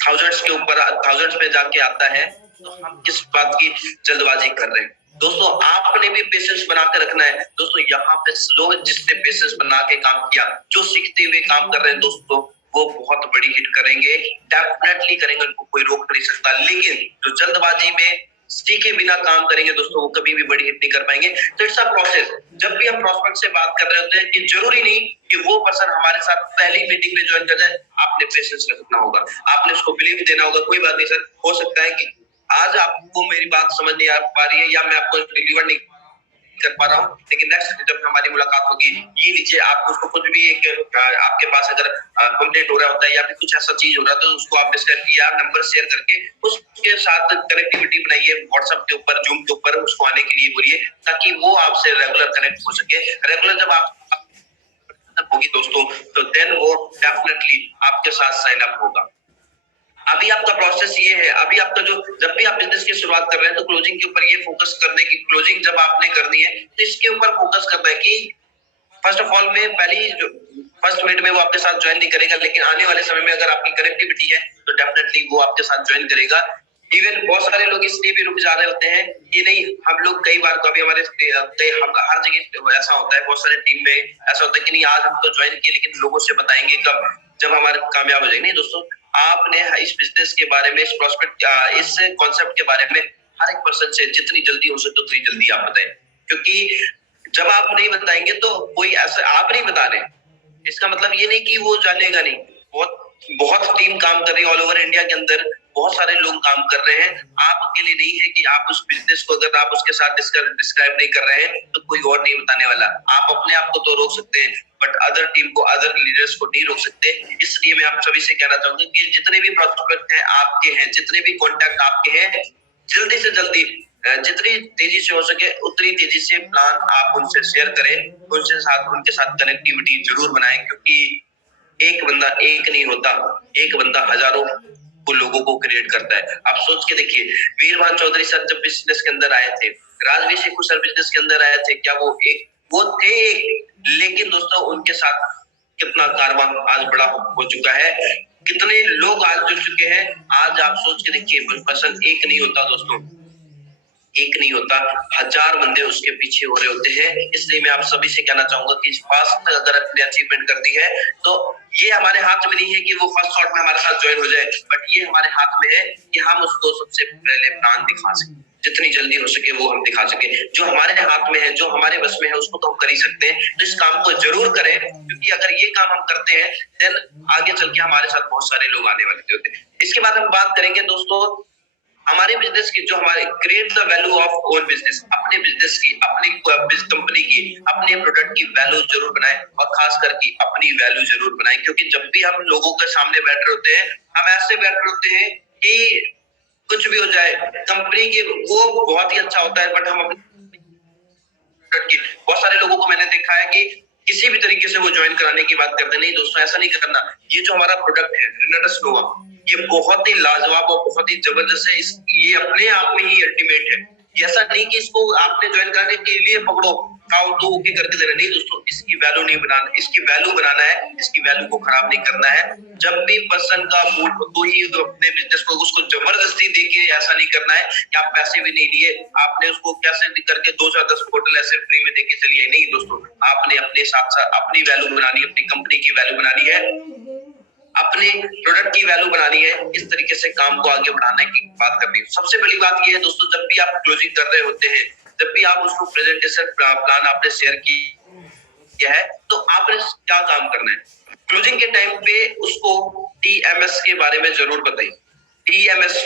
थाउजेंड्स के ऊपर, थाउजेंड्स में जाके आता है, तो हम किस बात की जल्दबाजी कर रहे हैं? दोस्तों, आपने भी पेशेंस बना के रखना है। दोस्तों, यहाँ पे लोग जिसने पेशेंस बना के काम किया, जो सीखते हुए काम कर रहे हैं दोस्तों, वो बहुत बड़ी हिट करेंगे, डेफिनेटली करेंगे, उनको कोई रोक नहीं सकता। लेकिन जो जल्दबाजी में सीखे बिना काम करेंगे दोस्तों, वो कभी भी बड़ी हिट नहीं कर पाएंगे। तो इट्स अ प्रोसेस। जब भी हम प्रॉस्पेक्ट से बात कर रहे होते हैं, कि जरूरी नहीं कि वो पर्सन हमारे साथ पहली मीटिंग में ज्वाइन कर जाए, आपने पेशेंस रखना होगा, आपने उसको बिलीव देना होगा। कोई बात नहीं सर, हो सकता है कि आज आपको मेरी बात समझ नहीं आ पा रही है, या मैं आपको डिलीवर नहीं कर पा रहा हूँ, लेकिन नेक्स्ट जब हमारी मुलाकात होगी, ये लीजिए, आप उसको कुछ भी एक आपके पास अगर कंप्लेंट हो रहा होता है, या फिर कुछ ऐसा चीज हो रहा है, तो उसको आप डिस्कस किया, नंबर शेयर करके उसके साथ कनेक्टिविटी बनाइए, व्हाट्सएप के ऊपर, जूम के ऊपर, उसको आने के लिए बोलिए, ताकि वो आपसे रेगुलर कनेक्ट हो सके। रेगुलर जब आप होगी दोस्तों, तो देन वो डेफिनेटली आपके साथ साइन अप होगा। अभी आपका प्रोसेस ये है, अभी आपका जो, जब भी आप बिजनेस की शुरुआत कर रहे हैं, तो क्लोजिंग के ऊपर ये फोकस करने की, क्लोजिंग जब आपने करनी है तो इसके ऊपर फोकस करना है कि फर्स्ट ऑफ ऑल में पहली जो फर्स्ट मिनट में वो आपके साथ ज्वाइन नहीं करेगा, लेकिन आने वाले समय में अगर आपकी कनेक्टिविटी है तो डेफिनेटली वो आपके साथ ज्वाइन करेगा। इवन बहुत सारे लोग इसलिए भी रुक जा रहे होते हैं कि नहीं, हम लोग कई बार तो अभी हमारे हर जगह ऐसा होता है, बहुत सारे टीम में ऐसा होता है कि नहीं, आज हम तो ज्वाइन किए, लेकिन लोगों से बताएंगे कब, जब हमारे कामयाब हो जाएंगे। नहीं दोस्तों, आपने इस बिजनेस के बारे में, इस प्रोस्पेक्ट, इस कॉन्सेप्ट के बारे में हर एक पर्सन से जितनी जल्दी हो सके उतनी जल्दी आप बताएं, क्योंकि जब आप नहीं बताएंगे तो कोई ऐसा, आप नहीं बता रहे, इसका मतलब ये नहीं कि वो जानेगा नहीं। बहुत बहुत टीम काम कर रही है ऑल ओवर इंडिया के अंदर, बहुत सारे लोग काम कर रहे हैं। आप अकेले नहीं है कि आप उस बिजनेस को, अगर आप उसके साथ डिस्क्राइब नहीं कर रहे हैं, तो कोई और नहीं बताने वाला। आप अपने आप को तो रोक सकते हैं, बट अदर टीम को, अदर लीडर्स को नहीं रोक सकते। इसलिए मैं आप सभी से कहना चाहूंगा कि जितने भी प्रोस्पेक्ट हैं आपके हैं, जितने भी कॉन्टैक्ट आपके हैं, जल्दी से जल्दी, जितनी तेजी से हो सके उतनी तेजी से प्लान आप उनसे शेयर करें, उनके साथ कनेक्टिविटी जरूर बनाएं, क्योंकि एक बंदा एक नहीं होता, एक बंदा हजारों लोगों को क्रिएट करता है। आप सोच के देखिए, वीरभान चौधरी सर जब बिजनेस के अंदर आए थे, राजवीर शेखू सर बिजनेस के अंदर आए थे, क्या वो थे, लेकिन दोस्तों उनके साथ कितना कारवां आज बड़ा हो चुका है, कितने लोग आज जुड़ चुके हैं। आज आप सोच के देखिए, पर्सन एक नहीं होता दोस्तों, एक नहीं होता, हजार बंदे उसके पीछे हो रहे होते हैं। इसलिए मैं आप सभी से कहना चाहूंगा कि फास्ट अगर अपनी अचीवमेंट करती है, तो ये हमारे हाथ में नहीं है कि वो फर्स्ट शॉट में हमारे साथ ज्वाइन हो जाए, बट ये हमारे हाथ में है कि हम उसको सबसे पहले प्लान दिखा सकें, जितनी जल्दी हो सके वो हम दिखा सके। जो हमारे हाथ में है, जो हमारे बस में है, उसको तो हम कर ही सकते हैं। तो इस काम को जरूर करें, क्योंकि अगर ये काम हम करते हैं, देन आगे चल के हमारे साथ बहुत सारे लोग आने वाले होते हैं। इसके बाद हम बात करेंगे दोस्तों हमारे बिजनेस की, जो हमारे create the value of own business, अपने बिजनेस की, अपनी कंपनी की, अपने प्रोडक्ट की वैल्यू जरूर बनाएं, और खास करके अपनी वैल्यू जरूर बनाएं। क्योंकि जब भी हम लोगों के सामने बैठ रहे होते हैं, हम ऐसे बैठ रहे होते हैं कि कुछ भी हो जाए, कंपनी की वो बहुत ही अच्छा होता है, बट हम अपनी, बहुत सारे लोगों को मैंने देखा है कि किसी भी तरीके से वो ज्वाइन कराने की बात करते हैं। नहीं दोस्तों, ऐसा नहीं करना। ये जो हमारा प्रोडक्ट है रेनाडस नोवा, ये बहुत ही लाजवाब और बहुत ही जबरदस्त है। ये अपने आप में ही अल्टीमेट है। ऐसा नहीं कि इसको आपने ज्वाइन कराने के लिए पकड़ो, खाओ तो ओके करके देना। नहीं दोस्तों, इसकी वैल्यू नहीं बनाना, इसकी वैल्यू बनाना है, इसकी वैल्यू को खराब नहीं करना है। जब भी पर्सन का मूड हो तो ही अपने बिजनेस को उसको जबरदस्ती देके ऐसा नहीं करना है कि आप पैसे भी नहीं दिए, आपने उसको कैसे भी करके 2 से 10 बोतल ऐसे फ्री में देके चलिए। नहीं दोस्तों, आपने अपने साथ साथ अपनी वैल्यू बनानी है, अपनी कंपनी की वैल्यू बनानी है, अपने प्रोडक्ट की वैल्यू बनानी है। इस तरीके से काम को आगे बढ़ाने की बात करनी है। सबसे बड़ी बात यह है दोस्तों, जब भी आप क्लोजिंग कर रहे होते हैं, जब भी आप उसको प्रेजेंटेशन प्लान आपने शेयर किया है, तो आपने क्या काम करना है। क्लोजिंग के टाइम पे उसको TMS के बारे में जरूर बताइए। TMS,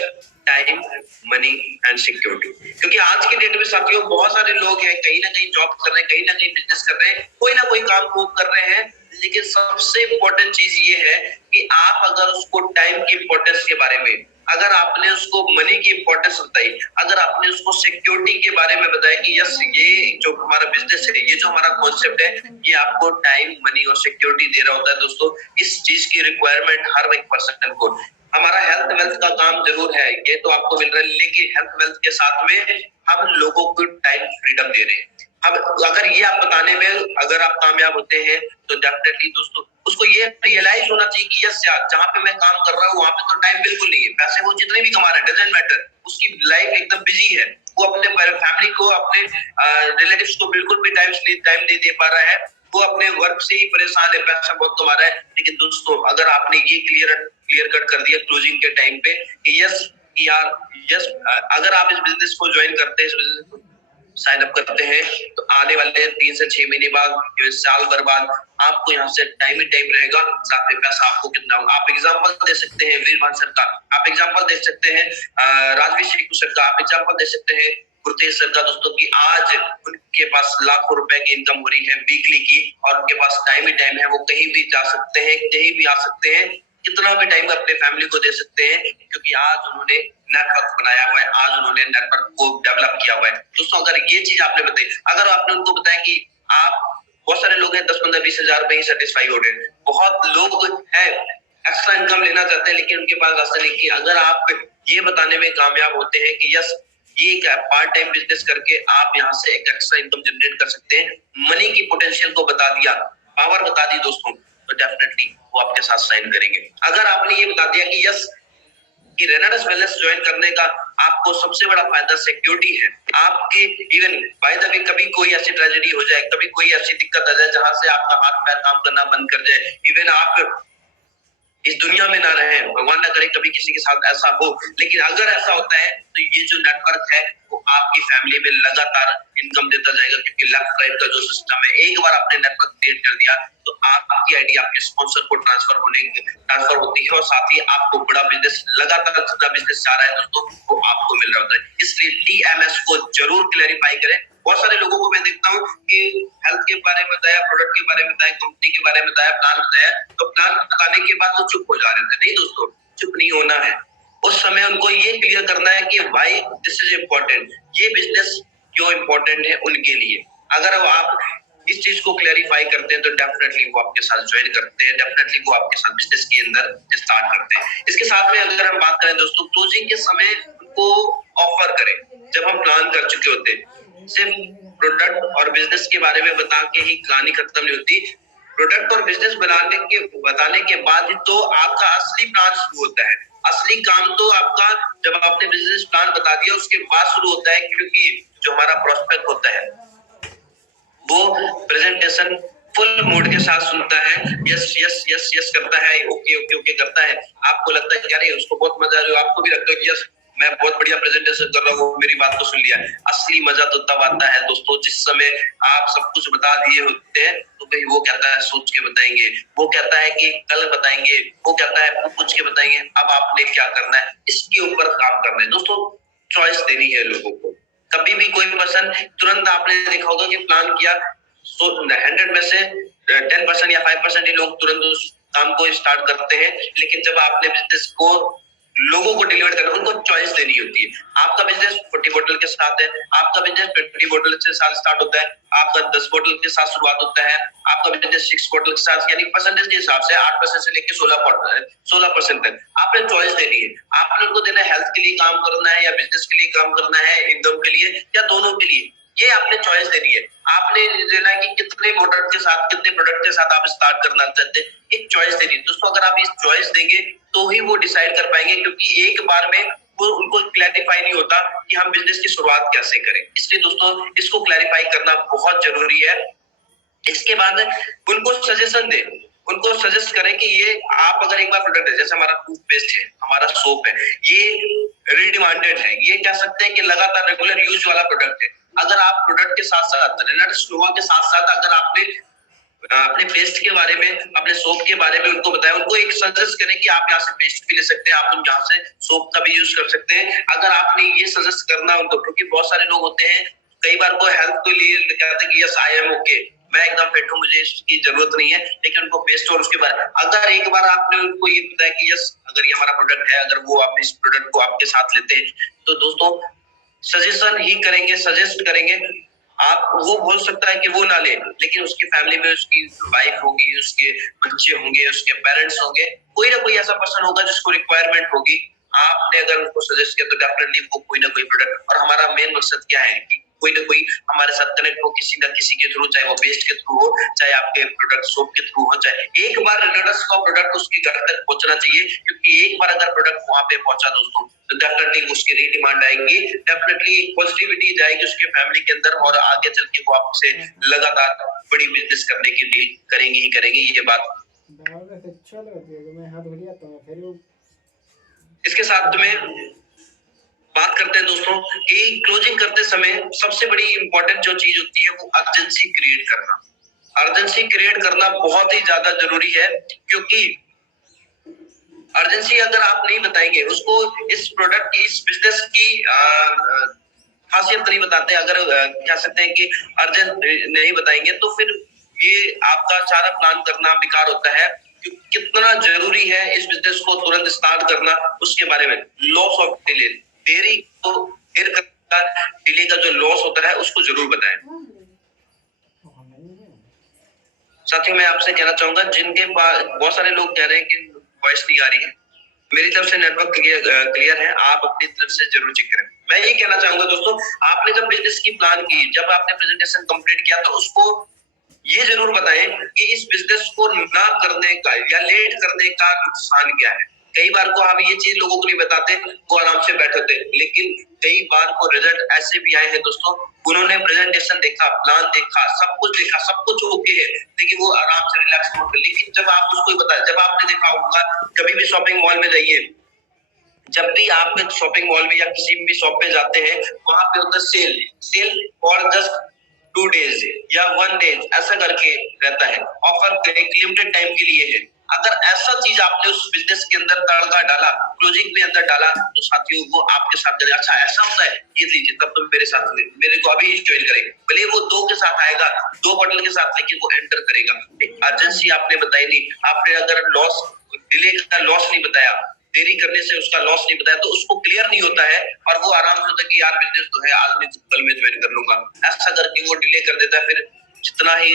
time, money and security. क्योंकि आज के डेट में साथियों बहुत सारे लोग हैं, कहीं ना कहीं जॉब कर रहे हैं, कहीं ना कहीं बिजनेस कर रहे हैं, कोई ना कोई काम वो कर रहे हैं, लेकिन सबसे इम्पोर्टेंट चीज ये है कि आप अगर उसको टाइम की इंपॉर्टेंस के बारे में, अगर आपने उसको मनी की इंपॉर्टेंस बताई, अगर आपने उसको सिक्योरिटी के बारे में बताया कि यस ये जो हमारा बिजनेस है, ये जो हमारा कॉन्सेप्ट है, ये आपको टाइम, मनी और सिक्योरिटी दे रहा होता है। दोस्तों, इस चीज की रिक्वायरमेंट हर एक पर्सन को। हमारा हेल्थ वेल्थ का काम जरूर है, ये तो आपको मिल रहा है, लेकिन हेल्थ वेल्थ के साथ में हम लोगों को टाइम फ्रीडम दे रहे हैं। अब अगर ये आप बताने में अगर आप कामयाब होते हैं तो डेफिनेटली दोस्तों उसको ये रियलाइज होना चाहिए कि यस यार, जहाँ पे मैं काम कर रहा हूँ वहां पे तो टाइम बिल्कुल नहीं है। पैसे वो जितने भी कमा रहे हैं डजंट मैटर, उसकी लाइफ एकदम बिजी है, वो अपने फैमिली को, अपने रिलेटिव्स को बिल्कुल भी टाइम नहीं दे पा रहा है, वो अपने वर्क से ही परेशान है, पैसा बहुत कमा रहा है। लेकिन दोस्तों, अगर आपने ये क्लियर कट कर दिया क्लोजिंग के टाइम पे कि यस यार, यस अगर आप इस बिजनेस को ज्वाइन करते हैं, इस बिजनेस को साइन अप करते हैं, तो आने वाले 3 से 6 महीने बाद, साल भर बाद आपको यहाँ से टाइम ही टाइम रहेगा, साथ में पैसा आपको कितना होगा। आप एग्जांपल दे सकते हैं वीरमान सर का, आप एग्जांपल दे सकते हैं राजवीर शेखू सर का, आप एग्जांपल दे सकते हैं गुरतेज सर का दोस्तों, की आज उनके पास लाखों रुपए की इनकम हो रही है वीकली की, और उनके पास टाइम ही टाइम है, वो कहीं भी जा सकते हैं, कहीं भी आ सकते हैं, कितना भी टाइम अपने फैमिली को दे सकते हैं, क्योंकि आज उन्होंने नेटवर्क बनाया हुआ है, आज उन्होंने नेटवर्क को डेवलप किया हुआ है। दोस्तों, अगर ये चीज आपने बताई, अगर आपने उनको बताया कि आप, बहुत सारे लोग हैं 10, 15, 20 हजार में ही सेटिस्फाई हो रहे हैं, बहुत लोग हैं एक्स्ट्रा इनकम लेना चाहते हैं लेकिन उनके पास रास्ता नहीं। कि अगर आप ये बताने में कामयाब होते हैं कि यस, ये एक पार्ट टाइम बिजनेस करके आप यहाँ से एक एक्स्ट्रा इनकम जनरेट कर सकते हैं, मनी की पोटेंशियल को बता दिया, पावर बता दी दोस्तों, तो डेफिनेटली वो आपके साथ साइन करेंगे। अगर आपने ये बता दिया कि यस, कि रेनाडस वेलनेस ज्वाइन करने का आपको सबसे बड़ा फायदा सिक्योरिटी है, आपके इवन बाय द वे कभी कोई ऐसी ट्रेजेडी हो जाए, कभी कोई ऐसी दिक्कत आ जाए जहां से आपका हाथ पैर काम करना बंद कर जाए, इवन आप इस दुनिया में ना रहे, भगवान ना करे कभी किसी के साथ ऐसा हो, लेकिन अगर ऐसा होता है तो ये जो नेटवर्क है वो आपकी फैमिली में लगातार इनकम देता जाएगा, क्योंकि लेफ्ट राइट का जो सिस्टम है, एक बार आपने नेटवर्क क्रिएट कर दिया तो आपकी आईडी आपके स्पॉन्सर को ट्रांसफर होती है, और साथ ही आपको बड़ा बिजनेस, लगातार जितना बिजनेस जा रहा है दोस्तों वो आपको मिल रहा होता है। इसलिए TMS को जरूर क्लैरिफाई करें। बहुत सारे लोगों को मैं देखता हूँ कि हेल्थ के बारे में बताया, प्रोडक्ट के बारे में बताया, कंपनी के बारे में बताया, प्लान बताया, तो प्लान बताने के बाद वो चुप हो जा रहे थे। नहीं दोस्तों, चुप नहीं होना है, उस समय उनको ये क्लियर करना है कि व्हाई दिस इज इम्पोर्टेंट, ये बिजनेस क्यों इम्पोर्टेंट है उनके लिए। अगर आप इस चीज को क्लैरिफाई करते हैं तो डेफिनेटली वो आपके साथ ज्वाइन करते हैं, डेफिनेटली वो आपके साथ बिजनेस के अंदर स्टार्ट करते हैं। इसके साथ में अगर हम बात करें दोस्तों, क्लोजिंग के समय उनको ऑफर करें। जब हम प्लान कर चुके होते हैं, सिर्फ प्रोडक्ट और बिजनेस के बारे में बता के ही कहानी खत्म नहीं होती। प्रोडक्ट और बिजनेस बताने के बाद ही तो आपका असली प्लान शुरू होता है। असली काम तो आपका जब आपने बिजनेस प्लान बता दिया उसके बाद शुरू होता है, क्योंकि जो हमारा प्रोस्पेक्ट होता है वो प्रेजेंटेशन फुल मूड के साथ सुनता है, यस यस यस यस करता है, ओके ओके ओके करता है। आपको लगता है कि अरे उसको बहुत मजा आ रहा है, आपको भी लगता है कि यस मैं बहुत बढ़िया प्रेजेंटेशन कर रहा हूँ, मेरी बात को सुन लिया। असली मजा तो तब आता है दोस्तों जिस समय आप सब कुछ बता दिए होते हैं, तो कहीं वो कहता है सोच के बताएंगे, वो कहता है कि कल बताएंगे, वो कहता है पूछ के बताएंगे, अब आपने क्या करना है, इसके ऊपर काम करना है। दोस्तों, चॉइस देनी है लोगों को। कभी भी कोई पर्सन तुरंत, आपने देखा होगा कि प्लान किया 100 में से 10% या 5% ही लोग तुरंत उस काम को स्टार्ट करते हैं, लेकिन जब आपने बिजनेस को लोगों को डिलीवर करना, उनको चॉइस देनी होती है। आपका बिजनेस 40 बोतल के साथ है, आपका बिजनेस 20 बोतल से साथ स्टार्ट होता है, आपका 10 बोतल के साथ शुरुआत होता है, आपका बिजनेस 6 बोतल के साथ, यानी परसेंटेज के हिसाब से 8% से लेकर 16% तक आपने चॉइस देनी है। आपने उनको देना है हेल्थ के लिए काम करना है या बिजनेस के लिए काम करना है, इनकम के लिए या दोनों के लिए, ये आपने चॉइस देनी है। आपने देना है कि कितने प्रोडक्ट के साथ, कितने प्रोडक्ट के साथ आप स्टार्ट करना चाहते हैं, एक चॉइस देनी है। दोस्तों अगर आप इस चॉइस देंगे तो ही वो डिसाइड कर पाएंगे, क्योंकि एक बार में वो उनको क्लैरिफाई नहीं होता कि हम बिजनेस की शुरुआत कैसे करें। इसलिए दोस्तों इसको क्लैरिफाई करना बहुत जरूरी है। इसके बाद उनको सजेशन दें, उनको सजेस्ट करें कि ये आप अगर एक बार प्रोडक्ट है, जैसे हमारा टूथपेस्ट है, हमारा सोप है, ये रीडिमांडेड है, ये कह सकते हैं कि लगातार रेगुलर यूज वाला प्रोडक्ट है। अगर आप प्रोडक्ट के साथ साथ रिनट स्नोवा के साथ साथ अगर आपने अपने पेस्ट के बारे में, अपने सोप के बारे में उनको बताया, उनको एक सजेस्ट करें कि आप यहाँ से पेस्ट भी ले सकते हैं, आप यहाँ से सोप का भी यूज कर सकते हैं। अगर आपने ये सजेस्ट करना उनको, क्योंकि बहुत सारे लोग होते हैं कई बार को हेल्थ के लिए कहते हैं कि यस आई एम ओके, मैं एकदम फिट हूँ, मुझे इसकी जरूरत नहीं है, लेकिन उनको पेस्ट और उसके बारे में अगर एक बार आपने उनको ये बताया कि यस अगर ये हमारा प्रोडक्ट है, अगर वो आप इस प्रोडक्ट को आपके साथ लेते हैं, तो दोस्तों सजेशन ही करेंगे, सजेस्ट करेंगे। आप वो बोल सकता है कि वो ना ले, लेकिन उसकी फैमिली में उसकी वाइफ होगी, उसके बच्चे होंगे, उसके पेरेंट्स होंगे, कोई ना कोई ऐसा पर्सन होगा जिसको रिक्वायरमेंट होगी। आपने अगर उनको सजेस्ट किया तो डेफिनेटली वो कोई ना कोई प्रोडक्ट, और हमारा मेन मकसद क्या है कि कोई ना कोई हमारे साथ कनेक्ट हो किसी ना किसी के थ्रू, चाहे वो पेस्ट के थ्रू हो, चाहे आपके प्रोडक्ट सोप के थ्रू हो, चाहे एक बार रिटर्नर्स का प्रोडक्ट उसके घर तक पहुंचना चाहिए, क्योंकि एक बार अगर प्रोडक्ट वहां पे पहुंचा दोस्तों तो डेफिनेटली उसकी रीडिमांड आएगी, डेफिनेटली एक पॉजिटिविटी जाएगी उसके फैमिली के अंदर, और आगे चल के वो आपसे लगातार बड़ी बिजनेस करने की डील करेंगे ही करेंगे, ये बात। इसके साथ में बात करते हैं दोस्तों कि क्लोजिंग करते समय सबसे बड़ी इंपॉर्टेंट जो चीज होती है वो अर्जेंसी क्रिएट करना। अर्जेंसी क्रिएट करना बहुत ही ज्यादा जरूरी है, क्योंकि अर्जेंसी अगर आप नहीं बताएंगे उसको, इस प्रोडक्ट की, इस बिजनेस की खासियत नहीं बताते, अगर कह सकते हैं कि अर्जेंट नहीं बताएंगे तो फिर ये आपका सारा प्लान करना बेकार होता है। कितना जरूरी है इस बिजनेस को तुरंत स्टार्ट करना, उसके बारे में लॉस ऑफ डिले, देरी को देर का, डिले का जो लॉस होता है उसको जरूर बताएं। साथियों मैं आपसे कहना चाहूंगा, जिनके पास बहुत सारे लोग कह रहे हैं कि वॉइस नहीं आ रही है, मेरी तरफ से नेटवर्क क्लियर है, आप अपनी तरफ से जरूर चेक करें। मैं ये कहना चाहूंगा दोस्तों, आपने जब बिजनेस की प्लान की, जब आपने प्रेजेंटेशन कंप्लीट किया, तो उसको ये जरूर बताएं कि इस बिजनेस को ना करने का या लेट करने का नुकसान क्या है। कई बार को हम ये चीज लोगों को नहीं बताते, वो आराम से बैठे होते, लेकिन कई बार को रिजल्ट ऐसे भी आए हैं दोस्तों, उन्होंने प्रेजेंटेशन देखा, प्लान देखा, सब कुछ ओके है, लेकिन वो आराम से रिलैक्स मोड में, लेकिन जब आप उसको बताया, जब आपने देखा होगा कभी भी शॉपिंग मॉल में जाइए, जब भी आप शॉपिंग मॉल में या किसी भी शॉप पे जाते हैं, वहां पे होता है सेल और जस्ट 2 डेज या 1 डे ऐसा करके रहता है, ऑफर एक लिमिटेड टाइम के लिए है। अगर ऐसा चीज आपने उस बिजनेस के अंदर तड़का डाला, क्लोजिंग के अंदर डाला, तो साथियों वो आपके साथ करेगा, अच्छा ऐसा होता है, ये लीजिए, तब तो मेरे साथ मेरे को अभी ज्वाइन करेगा, भले वो 2 के साथ आएगा, 2 बॉटल के साथ, लेकिन वो एंटर करेगा। अर्जेंसी आपने बताई नहीं, आपने अगर लॉस, डिले का लॉस नहीं बताया, देरी करने से उसका लॉस नहीं बताया, तो उसको क्लियर नहीं होता है, और वो आराम से होता है कि यार बिजनेस तो है, आज नहीं तो कल में ज्वाइन कर लूंगा, ऐसा करके वो डिले कर देता है। फिर जितना ही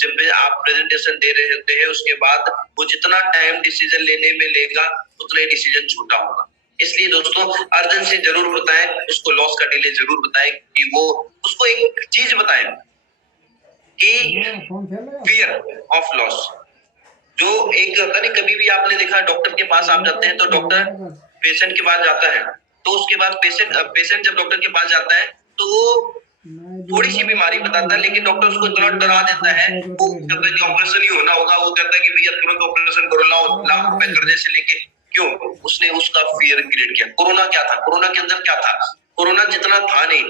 जब भी आप प्रेजेंटेशन दे रहे होते हैं, उसके बाद वो जितना टाइम डिसीजन लेने में लेगा, उतना ही डिसीजन छोटा होगा। इसलिए दोस्तों अर्जेंसी जरूर बताएं, उसको लॉस का डिले जरूर बताएं, कि वो उसको एक चीज बताएं कि फियर ऑफ लॉस, जो एक होता नहीं, कभी भी आपने देखा डॉक्टर के पास आप जाते हैं तो डॉक्टर पेशेंट के पास जाता है, तो उसके बाद पेशेंट जब डॉक्टर के पास जाता है तो वो थोड़ी सी बीमारी बताता है, लेकिन डॉक्टर उसको इतना डरा देता है, वो कहता है कि ऑपरेशन ही होना होगा, वो कहता है कि भैया तुरंत ऑपरेशन करो, लाख रुपए कर्जे से लेके, क्यों? उसने उसका फियर क्रिएट किया। कोरोना क्या था, कोरोना के अंदर क्या था, कोरोना जितना था नहीं,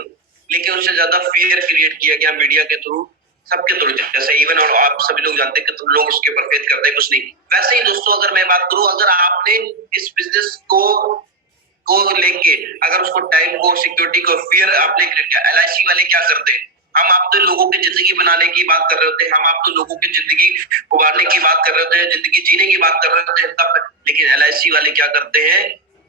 लेकिन उससे ज्यादा फियर क्रिएट किया गया मीडिया के थ्रू, सबके थ्रू, जैसे इवन और आप सभी लोग जानते हैं कि तुम लोग उसके ऊपर फेथ करते हैं, कुछ नहीं। वैसे ही दोस्तों अगर मैं बात करूं, अगर आपने इस बिजनेस को लेके अगर उसको टाइम को, सिक्योरिटी को, फियर आपने क्रिएट किया, LIC वाले क्या करते हैं, हम आप तो लोगों की जिंदगी बनाने की बात कर रहे होते हैं, हम आप तो लोगों की जिंदगी उगारने की बात कर रहे होते हैं, जिंदगी जीने की बात कर रहे होते हैं तब, लेकिन LIC वाले क्या करते हैं,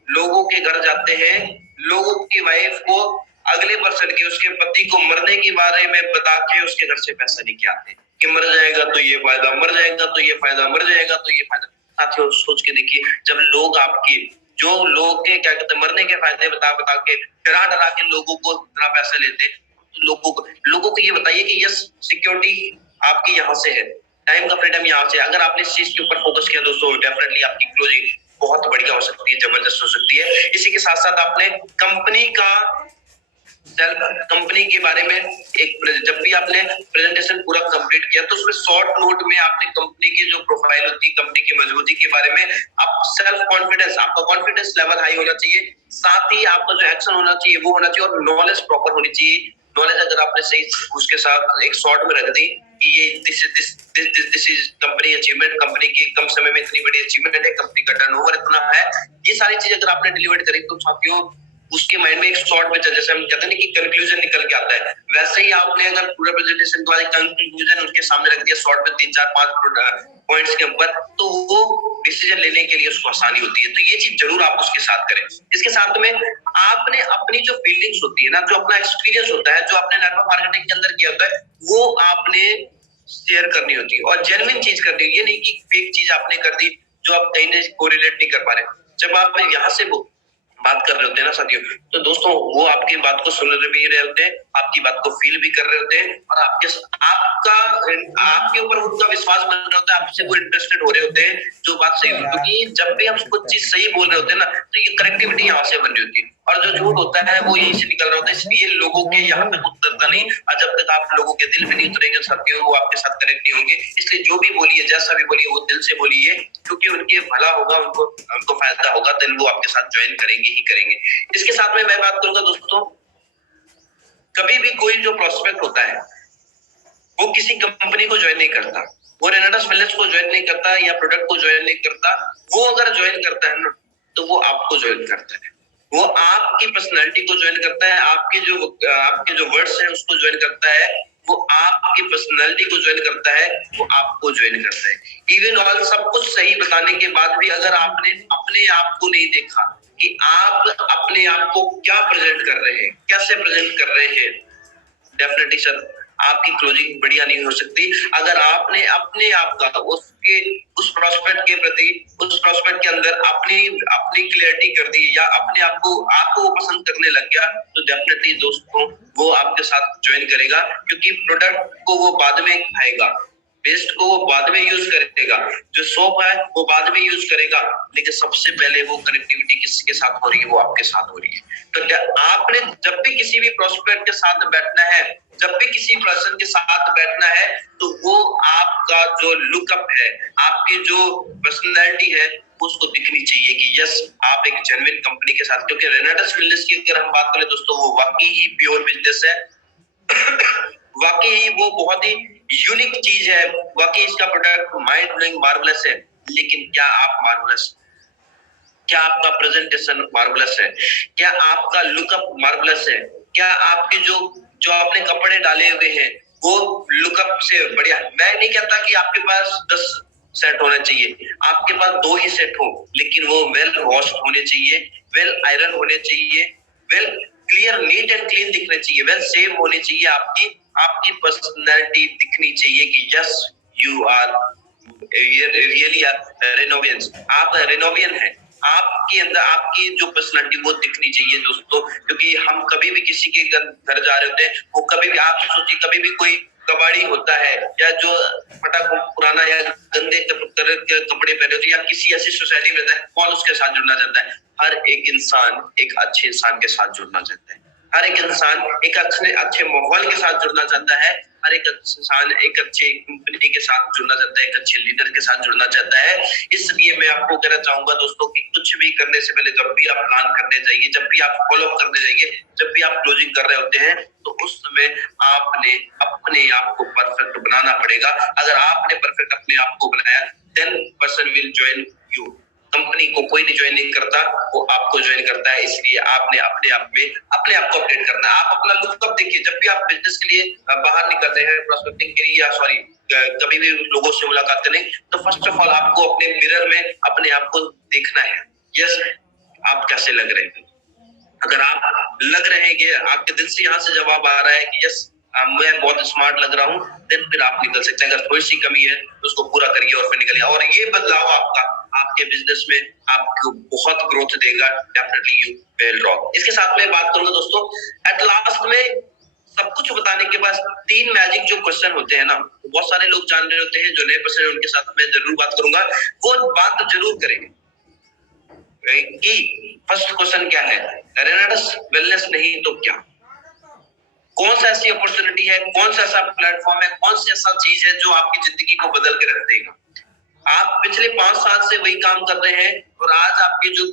लोगों के घर जाते हैं, लोगों की वाइफ को अगले पर्सन के, उसके पति को मरने के बारे में बता के उसके घर से पैसा लेके आते हैं कि मर जाएगा तो ये फायदा, मर जाएगा तो ये फायदा, मर जाएगा तो ये फायदा। साथियों सोच के देखिए, जब लोग आपके, जो लोग के क्या कहते हैं, मरने के फायदे बता बता के, डरा डरा के लोगों को इतना पैसा लेते हैं, तो लोगों को ये बताइए कि यस, सिक्योरिटी आपकी यहाँ से है, टाइम का फ्रीडम यहाँ से। अगर आपने इस चीज के ऊपर फोकस किया दोस्तों, डेफिनेटली आपकी क्लोजिंग बहुत बढ़िया हो सकती है, जबरदस्त हो सकती है। इसी के साथ साथ आपने कंपनी के बारे में जब भी आपने प्रेजेंटेशन पूरा कंप्लीट किया तो उसमें शॉर्ट नोट में आपने कंपनी की जो प्रोफाइल होती है, कंपनी की मजबूती के बारे में, आप सेल्फ कॉन्फिडेंस, आपका कॉन्फिडेंस लेवल हाई होना चाहिए, साथ ही आपका जो एक्शन होना चाहिए वो होना चाहिए, और नॉलेज प्रॉपर होनी चाहिए। नॉलेज अगर आपने सही उसके साथ एक शॉर्ट में रख दी कि ये this is company achievement, company की कम समय में इतनी बड़ी अचीवमेंट है, कंपनी का टर्नओवर इतना है, ये सारी चीज अगर आपने डिलीवर करी तो साथियों उसके माइंड में एक शॉर्ट में, जैसे हम कहते हैं ना कि कंक्लूजन निकल के आता है, वैसे ही आपने अगर पूरा प्रेजेंटेशन के बाद कंक्लूजन उसके सामने रख दिया शॉर्ट में 3 4 5 पॉइंट्स के ऊपर, तो वो डिसीजन लेने के लिए उसको आसानी होती है। तो ये चीज जरूर आप उसके साथ करें। इसके साथ में आपने अपनी जो फीलिंग्स होती है ना, जो अपना एक्सपीरियंस होता है, जो आपने नेटवर्क मार्केटिंग के अंदर किया होता है, वो आपने शेयर करनी होती है और जेन्युइन चीज करनी है। ये नहीं कि फेक चीज आपने कर दी जो आप कहीं ना कोरिलेट नहीं कर पा रहे। जब आप यहाँ से बात कर रहे होते हैं ना साथियों, तो दोस्तों वो आपकी बात को सुन भी रहे होते हैं, आपकी बात को फील भी कर रहे होते हैं, और आपके ऊपर उनका विश्वास बन रहा होता है, आपसे वो इंटरेस्टेड हो रहे होते हैं जो बात सही होती है। क्योंकि जब भी हम कुछ चीज सही बोल रहे होते हैं ना, तो ये कनेक्टिविटी यहाँ से बन रही होती है, और जो झूठ होता है वो यहीं से निकल रहा होता है। इसलिए लोगों के यहाँ तक उतरता नहीं, और जब तक आप लोगों के दिल में नहीं उतरेंगे साथियों, वो आपके साथ कनेक्ट नहीं होंगे। इसलिए जो भी बोलिए, जैसा भी बोलिए, वो दिल से बोलिए, क्योंकि उनके भला होगा, उनको फायदा होगा, तो वो आपके साथ ज्वाइन करेंगे ही करेंगे। इसके साथ में मैं बात करूंगा दोस्तों, कभी भी कोई जो प्रोस्पेक्ट होता है वो किसी कंपनी को ज्वाइन नहीं करता, वो रेनाल्डस वेलनेस को ज्वाइन नहीं करता या प्रोडक्ट को ज्वाइन नहीं करता। वो अगर ज्वाइन करता है ना, तो वो आपको ज्वाइन करता है, वो आपकी पर्सनालिटी को ज्वाइन करता है, आपके जो वर्ड्स हैं उसको ज्वाइन करता है, वो आपकी पर्सनालिटी को ज्वाइन करता है, वो आपको ज्वाइन करता है। इवन ऑल सब कुछ सही बताने के बाद भी अगर आपने अपने आप को नहीं देखा कि आप अपने आप को क्या प्रेजेंट कर रहे हैं, कैसे प्रेजेंट कर रहे हैं, डेफिनेटली सर आपकी क्लोजिंग बढ़िया नहीं हो सकती। अगर आपने अपने आप का उस प्रोस्पेक्ट के प्रति, उस प्रोस्पेक्ट के अंदर अपनी क्लियरिटी कर दी, या अपने आपको वो पसंद करने लग गया, तो डेफिनेटली दोस्तों वो आपके साथ ज्वाइन करेगा, क्योंकि प्रोडक्ट को वो बाद में खाएगा, पेस्ट को वो बाद में यूज करेगा, जो सोप है वो बाद में यूज करेगा, लेकिन सबसे पहले वो कनेक्टिविटी किसके साथ हो रही है, वो आपके साथ हो रही है। तो आपने जब भी किसी भी प्रोस्पेक्ट के साथ बैठना है, जब भी किसी पर्सन के साथ बैठना है, तो वो आपका जो लुकअप है, आपकी जो पर्सनैलिटी है, उसको दिखनी चाहिए कि यस आप एक जेन्युइन कंपनी के साथ। क्योंकि रेनाल्डस वेलनेस की अगर हम बात करें दोस्तों, वो वाकई ही प्योर बिजनेस है, वाकई ही वो बहुत ही यूनिक चीज है, वाकई इसका प्रोडक्ट माइंड ब्लोइंग मार्वलस है। लेकिन क्या आप मार्वलस, क्या आपका प्रेजेंटेशन मार्वलस है, क्या आपका लुकअप मार्वलस है, क्या आपके जो आपने कपड़े डाले हुए हैं वो लुकअप से बढ़िया। मैं नहीं कहता कि आपके पास 10 सेट होने चाहिए, आपके पास 2 ही सेट हो, लेकिन वो वेल वॉश्ड होने चाहिए, वेल आयरन होने चाहिए, well clear, neat and clean दिखने चाहिए, वेल सेव होनी चाहिए, आपकी पर्सनैलिटी दिखनी चाहिए कि यस यू आर रियली रेनोवियंस, आप रेनोवियन हैं, आपके अंदर आपकी जो पर्सनैलिटी वो दिखनी चाहिए दोस्तों। क्योंकि हम कभी भी किसी के घर जा रहे होते हैं, वो कभी भी, आप सोचिए कभी भी कोई कबाड़ी होता है या जो फटा पुराना या गंदे तरह के कपड़े पहने होते हैं, या किसी ऐसी सोसाइटी में रहता है, कौन उसके साथ जुड़ना चाहता है? हर एक इंसान एक अच्छे इंसान के साथ जुड़ना चाहता है, हर एक इंसान एक अच्छे माहौल के साथ जुड़ना चाहता है, हर एक इंसान एक अच्छे कंपनी के साथ जुड़ना चाहता है, एक अच्छे लीडर के साथ जुड़ना चाहता है। इसलिए मैं आपको कहना चाहूंगा दोस्तों कि कुछ भी करने से पहले, जब भी आप प्लान करने जाइए, जब भी आप फॉलो अप करने जाइए, जब भी आप क्लोजिंग कर रहे होते हैं, तो उस समय आपने अपने आप को परफेक्ट बनाना पड़ेगा। अगर आपने परफेक्ट अपने आप को बनाया, then person will join you. Company को कोई नहीं ज्वाइन नहीं करता, वो आपको ज्वाइन करता है। इसलिए आपने अपने आप को अपडेट करना है। आप अपना लुकअप देखिए, जब भी आप बिजनेस के लिए बाहर निकलते हैं, प्रोस्पेक्टिंग के लिए, या सॉरी कभी भी लोगों से मुलाकात करें, तो फर्स्ट ऑफ ऑल आपको अपने मिरर में अपने आप को देखना है। यस, आप कैसे लग रहे हैं? अगर आप लग रहे हैं कि आपके दिल से यहाँ से जवाब आ रहा है कि यस मैं बहुत स्मार्ट लग रहा हूँ, देन फिर आप निकल सकते हैं। अगर थोड़ी सी कमी है तो उसको पूरा करिए और फिर निकलिए। और ये बदलाव आपका आपके बिजनेस में आपको बहुत ग्रोथ देगा। Definitely you will rock. इसके साथ में बात करूंगा दोस्तों, एट लास्ट में सब कुछ बताने के बाद 3 मैजिक जो क्वेश्चन होते हैं ना, बहुत सारे लोग जान रहे होते हैं, जो नए पर्सन है उनके साथ मैं जरूर बात करूंगा, वो बात जरूर करेंगे कि फर्स्ट क्वेश्चन क्या है, रेनेडस वेलनेस नहीं तो क्या? कौन सा ऐसी अपॉर्चुनिटी है, कौन सा ऐसा प्लेटफॉर्म है, कौन सी ऐसा चीज है जो आपकी जिंदगी को बदल के रख देगा? आप पिछले 5 साल से वही काम कर रहे हैं और आज आपकी जो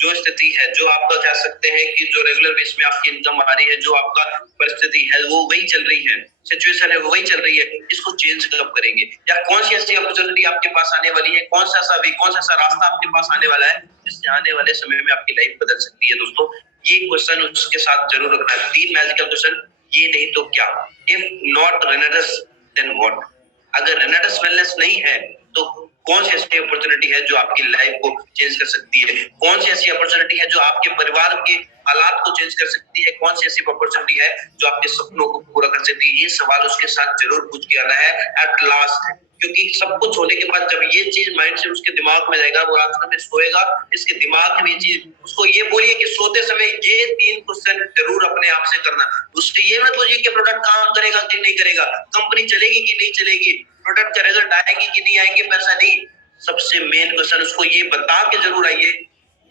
जो स्थिति है, जो आपका कह सकते हैं कि जो रेगुलर बेस में आपकी इनकम आ रही है, जो आपका परिस्थिति है वो वही चल रही है, सिचुएशन है वो वही चल रही है, इसको चेंज कब करेंगे? या कौन सी ऐसी अपॉर्चुनिटी आपके पास आने वाली है, कौन सा ऐसा रास्ता आपके पास आने वाला है जिससे आने वाले समय में आपकी लाइफ बदल सकती है? दोस्तों ये क्वेश्चन उसके साथ जरूर रखना है। 3 मैजिकल क्वेश्चन, ये नहीं तो क्या? इफ नॉट रेनेडस देन व्हाट? अगर रेनेडस वेलनेस नहीं है तो कौन सी ऐसी अपॉर्चुनिटी है जो आपकी लाइफ को चेंज कर सकती है? कौन सी ऐसी अपॉर्चुनिटी है जो आपके परिवार के हालात को चेंज कर सकती है? कौन सी ऐसी अपॉर्चुनिटी है जो आपके सपनों को पूरा कर सकती है? ये सवाल उसके साथ जरूर पूछ के आना है एट लास्ट, क्योंकि सब कुछ होने के बाद जब ये चीज माइंड से उसके दिमाग में जाएगा, वो रात में सोएगा, इसके दिमाग में ये चीज, उसको ये बोलिए कि सोते समय ये 3 क्वेश्चन जरूर अपने आप से करना। उससे ये मत बोलिए कि प्रोडक्ट काम करेगा कि नहीं करेगा, कंपनी चलेगी कि नहीं चलेगी, प्रोडक्ट का रिजल्ट आएंगे कि नहीं आएंगे, पैसा नहीं। सबसे मेन क्वेश्चन उसको ये बता के जरूर आइए,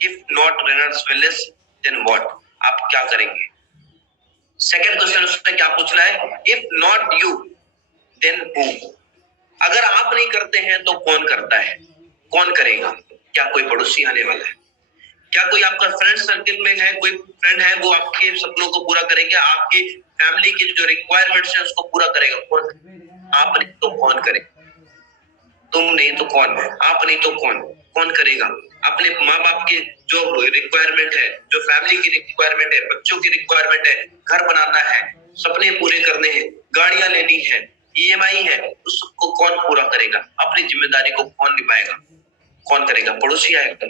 इफ नॉट रेनेडस वेलनेस देन व्हाट? आप क्या करेंगे? सेकंड क्वेश्चन उसने क्या पूछना है, if not you then who? अगर आप नहीं करते हैं तो कौन करता है, कौन करेगा? क्या कोई पड़ोसी आने वाला है? क्या कोई आपका फ्रेंड सर्कल में है, कोई फ्रेंड है वो आपके सपनों को पूरा करेगा, आपकी फैमिली की जो रिक्वायरमेंट्स है उसको पूरा करेगा? कौन? आप नहीं तो कौन करेगा? तुम नहीं तो कौन? आप नहीं तो कौन? कौन करेगा? अपने माँ बाप की जो रिक्वायरमेंट है, जो फैमिली की रिक्वायरमेंट है, बच्चों की रिक्वायरमेंट है, घर बनाना है, सपने पूरे करने हैं, गाड़ियां लेनी है, ईएमआई है, उस सबको कौन पूरा करेगा? अपनी जिम्मेदारी को कौन निभाएगा? कौन करेगा? पड़ोसी आएगा,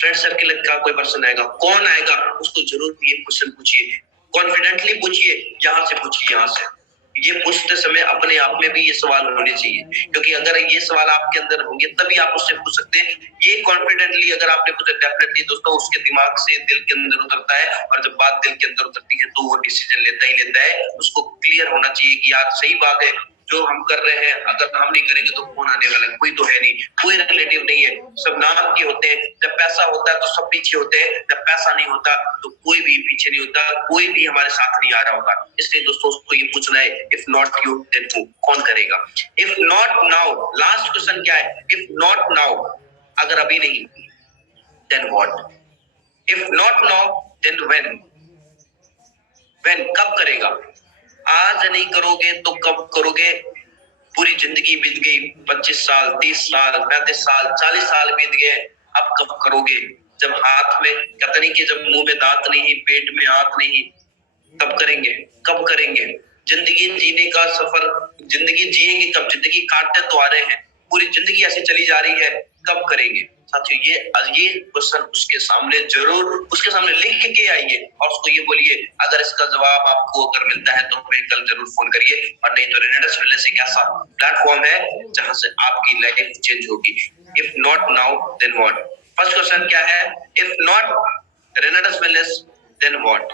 फ्रेंड सर्किल का कोई पर्सन आएगा, कौन आएगा? उसको जरूर ये क्वेश्चन पूछिए, कॉन्फिडेंटली पूछिए, यहाँ से पूछिए, यहाँ से। ये पूछते समय अपने आप में भी ये सवाल होने चाहिए, क्योंकि अगर ये सवाल आपके अंदर होंगे तभी आप उससे पूछ सकते हैं। ये कॉन्फिडेंटली अगर आपने पूछा, डेफिनेटली दोस्तों उसके दिमाग से दिल के अंदर उतरता है, और जब बात दिल के अंदर उतरती है तो वो डिसीजन लेता ही लेता है। उसको क्लियर होना चाहिए कि यार सही बात है, जो हम कर रहे हैं अगर हम नहीं करेंगे तो कौन आने वाला है? कोई तो है नहीं, कोई रिलेटिव नहीं है, सब नाम के होते हैं। जब पैसा होता है तो सब पीछे होते हैं, जब पैसा नहीं होता तो कोई भी पीछे नहीं होता, कोई भी हमारे साथ नहीं आ रहा होगा। इसलिए दोस्तों उसको ये पूछना है, if not you then who? कौन करेगा? If not now, last question क्या है, इफ नॉट नाउ, अगर अभी नहीं then what? If not now then when? When कब करेगा? आज नहीं करोगे तो कब करोगे? पूरी जिंदगी बीत गई, 25 साल, 30 साल, 35 साल, 40 साल बीत गए, अब कब करोगे? जब हाथ में कहते नहीं कि जब मुंह में दांत नहीं, पेट में आंत नहीं, तब करेंगे। कब करेंगे? जिंदगी जीने का सफर, जिंदगी जिएंगे कब? जिंदगी काटते तो आ रहे हैं, पूरी जिंदगी ऐसे चली जा रही है, कब करेंगे? साथियों ये क्वेश्चन उसके सामने जरूर, उसके सामने लिख के आइए और उसको ये बोलिए, अगर इसका जवाब आपको अगर मिलता है तो हमें कल जरूर फोन करिए, और नहीं तो रेनेडस वेलनेस एक ऐसा प्लेटफॉर्म है जहां से आपकी लाइफ चेंज होगी। If not now then what? First question क्या है, इफ नॉट रेनेडस wellness then what?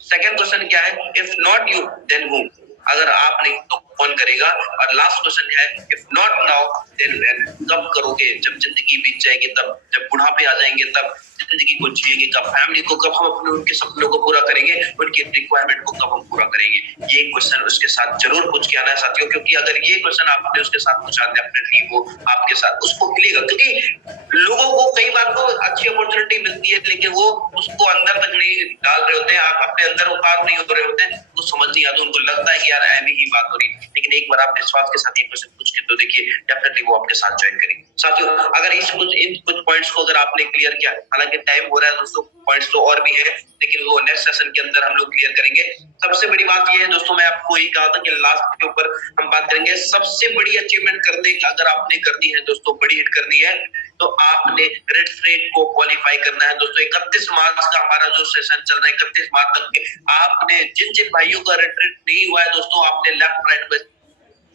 Second question क्या है, if not you then who? अगर आप नहीं तो कौन करेगा? और लास्ट क्वेश्चन है, if not now then when? कब करोगे? जब जिंदगी बीत जाएगी तब, जब बुढ़ापे आ जाएंगे तब, जिंदगी को जिएंगे कब, फैमिली को कब हम अपने उनके सपनों को पूरा करेंगे, उनकी रिक्वायरमेंट को कब हम पूरा करेंगे? ये क्वेश्चन उसके साथ जरूर पूछ के आना है साथियों, क्योंकि अगर ये क्वेश्चन आपने उसके साथ पूछा, डेफिनेटली वो आपके साथ उसको मिलेगा। क्योंकि लोगों को कई बार तो अच्छी अपॉर्चुनिटी मिलती है, लेकिन वो उसको अंदर तक नहीं डाल रहे होते हैं, आप अपने अंदर उतार नहीं हो रहे होते, वो समझ नहीं आता, उनको लगता है कि यार ऐसी ही बात हो रही। लेकिन एक बार आप विश्वास के साथ ये क्वेश्चन पूछ के तो देखिए, डेफिनेटली वो आपके साथ ज्वाइन करेंगे। साथियों अगर इन कुछ पॉइंट्स को अगर आपने क्लियर किया, हालांकि काफी टाइम हो रहा है दोस्तों, पॉइंट्स तो और भी है, लेकिन वो नेक्स्ट सेशन के अंदर हम लोग क्लियर करेंगे। सबसे बड़ी बात ये है दोस्तों, मैं आपको यही कहा था कि लास्ट के ऊपर हम बात करेंगे। सबसे बड़ी अचीवमेंट करने का अगर आपने करनी है दोस्तों, बड़ी हिट करनी है, तो आपने रिट्रीट को क्वालिफाई करना है दोस्तों। 31 मार्च का हमारा जो सेशन चल रहा है, 31 मार्च तक के आपने जिन जिन भाइयों का रिट्रीट नहीं हुआ है दोस्तों, आपने लेफ्ट राइट पे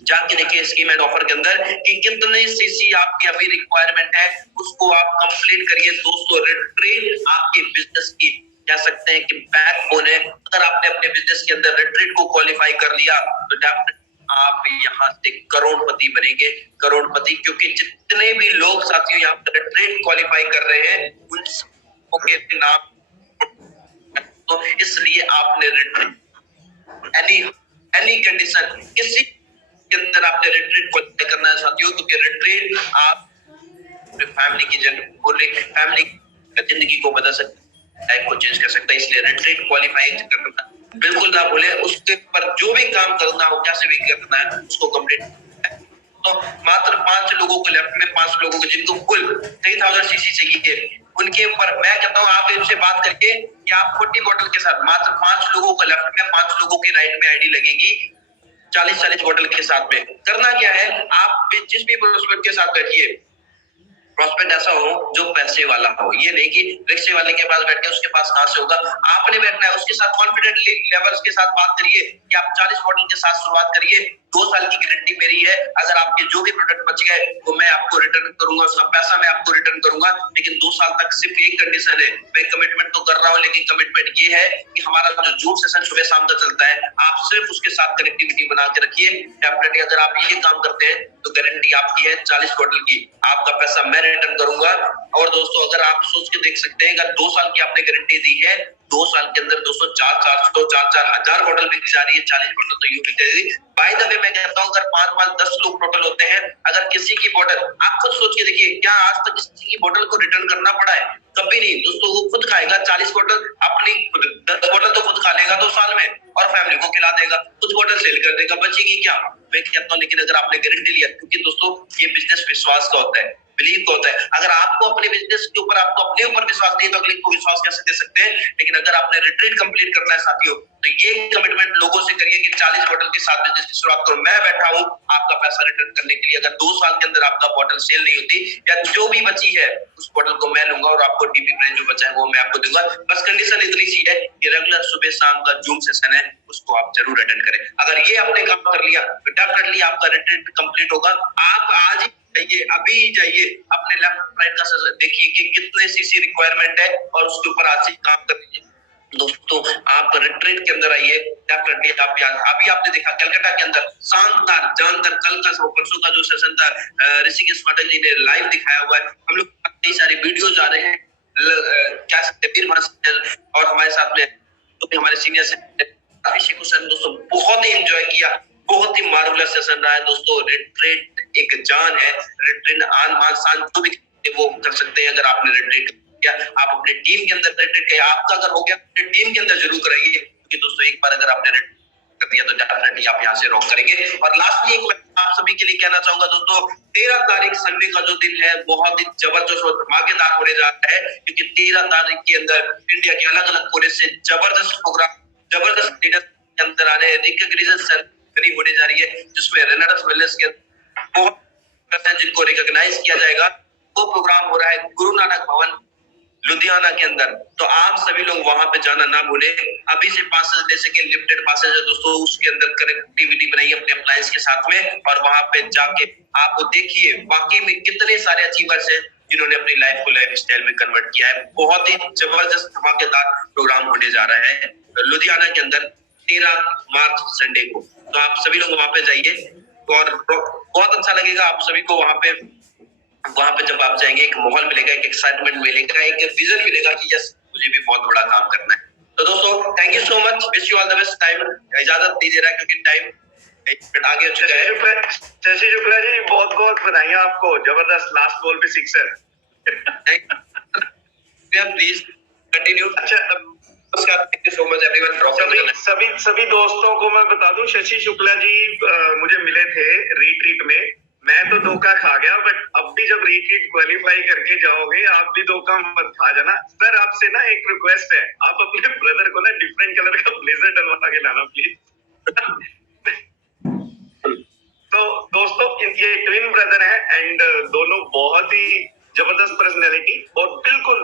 जाके देखिए स्कीम एंड ऑफर के अंदर कि कितने सीसी आपकी अभी रिक्वायरमेंट है, उसको आप कंप्लीट करिए दोस्तों। रिट्रीट आपके बिजनेस की कह सकते हैं कि बैकबोन है। अगर आपने अपने बिजनेस के अंदर रिट्रीट को क्वालिफाई कर लिया तो डेफिनेटली आप यहाँ से करोड़पति बनेंगे, करोड़पति। क्योंकि जितने भी लोग साथियों यहाँ पर रिट्रीट क्वालिफाई कर रहे हैं उन सबके नाम, तो इसलिए आपने रिट्रीट एनी कंडीशन किसी के अंदर आपने रिट्रीट क्वालिफाई करना है साथियों, क्योंकि रिट्रीट आप फैमिली की फैमिली जिंदगी को बदल सकता है, लाइफ को चेंज कर सकता है। इसलिए रिट्रीट क्वालिफाई करना बिल्कुल ना भूले। उसके पर जो भी काम करना हो, कैसे भी करना है, उसको कंप्लीट। तो मात्र 5 लोगों को लेफ्ट में, 5 लोगों को जिनको कुल 3000 सीसी चाहिए, उनके ऊपर मैं कहता हूँ आप इनसे बात करके कि आप 40 बॉटल के साथ मात्र 5 लोगों को लेफ्ट में, 5 लोगों की राइट में आईडी लगेगी 40 बॉटल के साथ में। करना क्या है, आप जिस भी प्रोस्पेक्ट के साथ बैठिए, प्रॉस्पेक्ट ऐसा हो जो पैसे वाला हो। ये नहीं कि रिक्शे वाले के पास बैठ के उसके पास कहां से होगा, आपने बैठना है उसके साथ कॉन्फिडेंट लेवल्स के साथ बात करिए कि आप 40 बॉटल के साथ शुरुआत करिए। 2 साल की गारंटी मेरी है, अगर आपके जो भी प्रोडक्ट बच गए वो मैं आपको रिटर्न करूंगा, उसका पैसा मैं आपको रिटर्न करूंगा। लेकिन 2 साल तक सिर्फ एक कंडीशन है, मैं कमिटमेंट तो कर रहा हूँ, लेकिन कमिटमेंट ये है कि हमारा जो जूम सेशन सुबह शाम का चलता है, आप सिर्फ उसके साथ कनेक्टिविटी बना के रखिए। डेफिनेटली अगर आप ये काम करते हैं तो गारंटी आपकी है 40 बॉटल की, आपका पैसा मैं रिटर्न करूंगा। और दोस्तों अगर आप सोच के देख सकते हैं, अगर 2 साल की आपने गारंटी दी है, 2 साल के अंदर दोस्तों 4 हजार बॉटल बिक जा रही है, 40 बॉटल तो यूं बिक जाएगी। बाय द वे मैं कहता हूं अगर 5 10 लोग टोटल होते हैं, अगर किसी की बॉटल, आप खुद सोच के देखिए, क्या आज तक किसी की बॉटल को रिटर्न करना पड़ा है? कभी नहीं दोस्तों। वो खुद खाएगा 40 बॉटल, अपनी 10 बॉटल तो खुद खा लेगा 2 साल में और फैमिली को खिला देगा, कुछ बॉटल सेल कर देगा, बचेगी क्या? मैं कहता हूं लेकिन अगर आपने गारंटी लिया, क्योंकि दोस्तों ये बिजनेस विश्वास का होता है, बिलीव का होता है। अगर आपको अपने बिजनेस के ऊपर, आपको अपने ऊपर विश्वास नहीं है तो अगले को विश्वास कैसे दे सकते हैं? लेकिन अगर आपने रिट्रीट कंप्लीट करना है साथियों, तो ये कमिटमेंट लोगों से करिए कि 40 बॉटल के साथ बिजनेस की शुरुआत करो। मैं बैठा हूं आपका पैसा रिटर्न करने के लिए। अगर 2 साल के अंदर आपका बॉटल सेल नहीं होती या जो भी बची है उस बॉटल को मैं लूंगा और आपको डीपी प्राइस जो बचा है वो मैं आपको दूंगा। बस कंडीशन इतनी सी है कि रेगुलर सुबह शाम का जूम सेशन है, उसको आप जरूर अटेंड करें। अगर ये आपने काम कर लिया तो डेफिनेटली आपका रिट्रीट कंप्लीट होगा। आप आज जाइए, अभी जाइए, अपने लेफ्ट राइट का देखिए कि कितने सीसी रिक्वायरमेंट है और उसके ऊपर आज से काम कर लीजिए। दोस्तों आप रिट्रीट के अंदर आइए, डेफिनेटली आप अभी आपने देखा कलकत्ता के अंदर शानदार जानदार, कल का परसों का जो सेशन था, ऋषिकेश पाठक जी ने लाइव दिखाया हुआ है। हम लोग कई सारे वीडियोज आ रहे हैं, क्या और हमारे साथ में तो हमारे सीनियर अभिषेक हुसैन दोस्तों बहुत ही एंजॉय किया, बहुत ही मार्वलस सेशन रहा है दोस्तों। रिट्रीट एक जान है, रिट्रीट आन मान शान जो भी वो कर सकते हैं। अगर आपने रिट्रीट किया, आप अपने टीम के अंदर रिट्रीट किया, आपका अगर हो गया अपने टीम के अंदर जरूर कराइए, क्योंकि दोस्तों एक बार अगर आपने रिट्रीट कर दिया तो डेफिनेटली आप यहाँ से रॉक करेंगे। और लास्टली एक आप सभी के लिए कहना चाहूंगा दोस्तों, 13 तारीख संडे का जो दिन है बहुत ही जबरदस्त और धमाकेदार होने जा रहा है, क्योंकि 13 तारीख के अंदर इंडिया के अलग अलग कोने से जबरदस्त प्रोग्राम, जबरदस्त लीडर के अंदर आ रहे हैं। रिकॉग्निशन सेरेमनी होने जा रही है, जिसमें रेनाल्डस वेलनेस के बहुत जिनको रिकॉग्नाइज किया जाएगा। वो प्रोग्राम हो रहा है गुरु नानक भवन लुधियाना के अंदर। तो आप सभी लोग वहां पे जाना ना भूले। अभी से पासेस ले सके, लिमिटेड पासेस है दोस्तों, उसके अंदर कनेक्टिविटी बनाइए अपने अप्लायंस के साथ में और वहां पे जाके आप देखिए वाकई में कितने सारे अचीवर्स हैं जिन्होंने अपनी लाइफ को लाइफ स्टाइल में कन्वर्ट किया है। बहुत ही जबरदस्त धमाकेदार प्रोग्राम होने जा रहा है लुधियाना के अंदर 13 मार्च संडे को। तो आप सभी लोग वहां पे जाइए और बहुत अच्छा लगेगा आप सभी को। वहां पे जब आप जाएंगे एक माहौल मिलेगा, एक एक्साइटमेंट मिलेगा, एक विजन मिलेगा कि यस मुझे भी बहुत बड़ा काम करना है। तो दोस्तों thank you so much, wish you all the best. Time इजाजत नहीं दे रहा क्योंकि टाइम आगे हो चुका है। शशि शुक्ला जी बहुत बहुत बधाई आपको, जबरदस्त लास्ट बॉल पे सिक्सर। Please continue. अच्छा thank you so much everyone. सभी दोस्तों को मैं बता दूं, शशि शुक्ला जी मुझे मिले थे रिट्रीट में। मैं तो धोखा खा गया, बट अब भी जब रीट्रीट क्वालिफाई करके जाओगे आप भी धोखा मत खा जाना। सर आपसे ना एक रिक्वेस्ट है, आप अपने ब्रदर को ना डिफरेंट कलर का ब्लेजर डलवा के लाना प्लीज। तो दोस्तों ये ट्विन ब्रदर है एंड दोनों बहुत ही जबरदस्त पर्सनैलिटी और बिल्कुल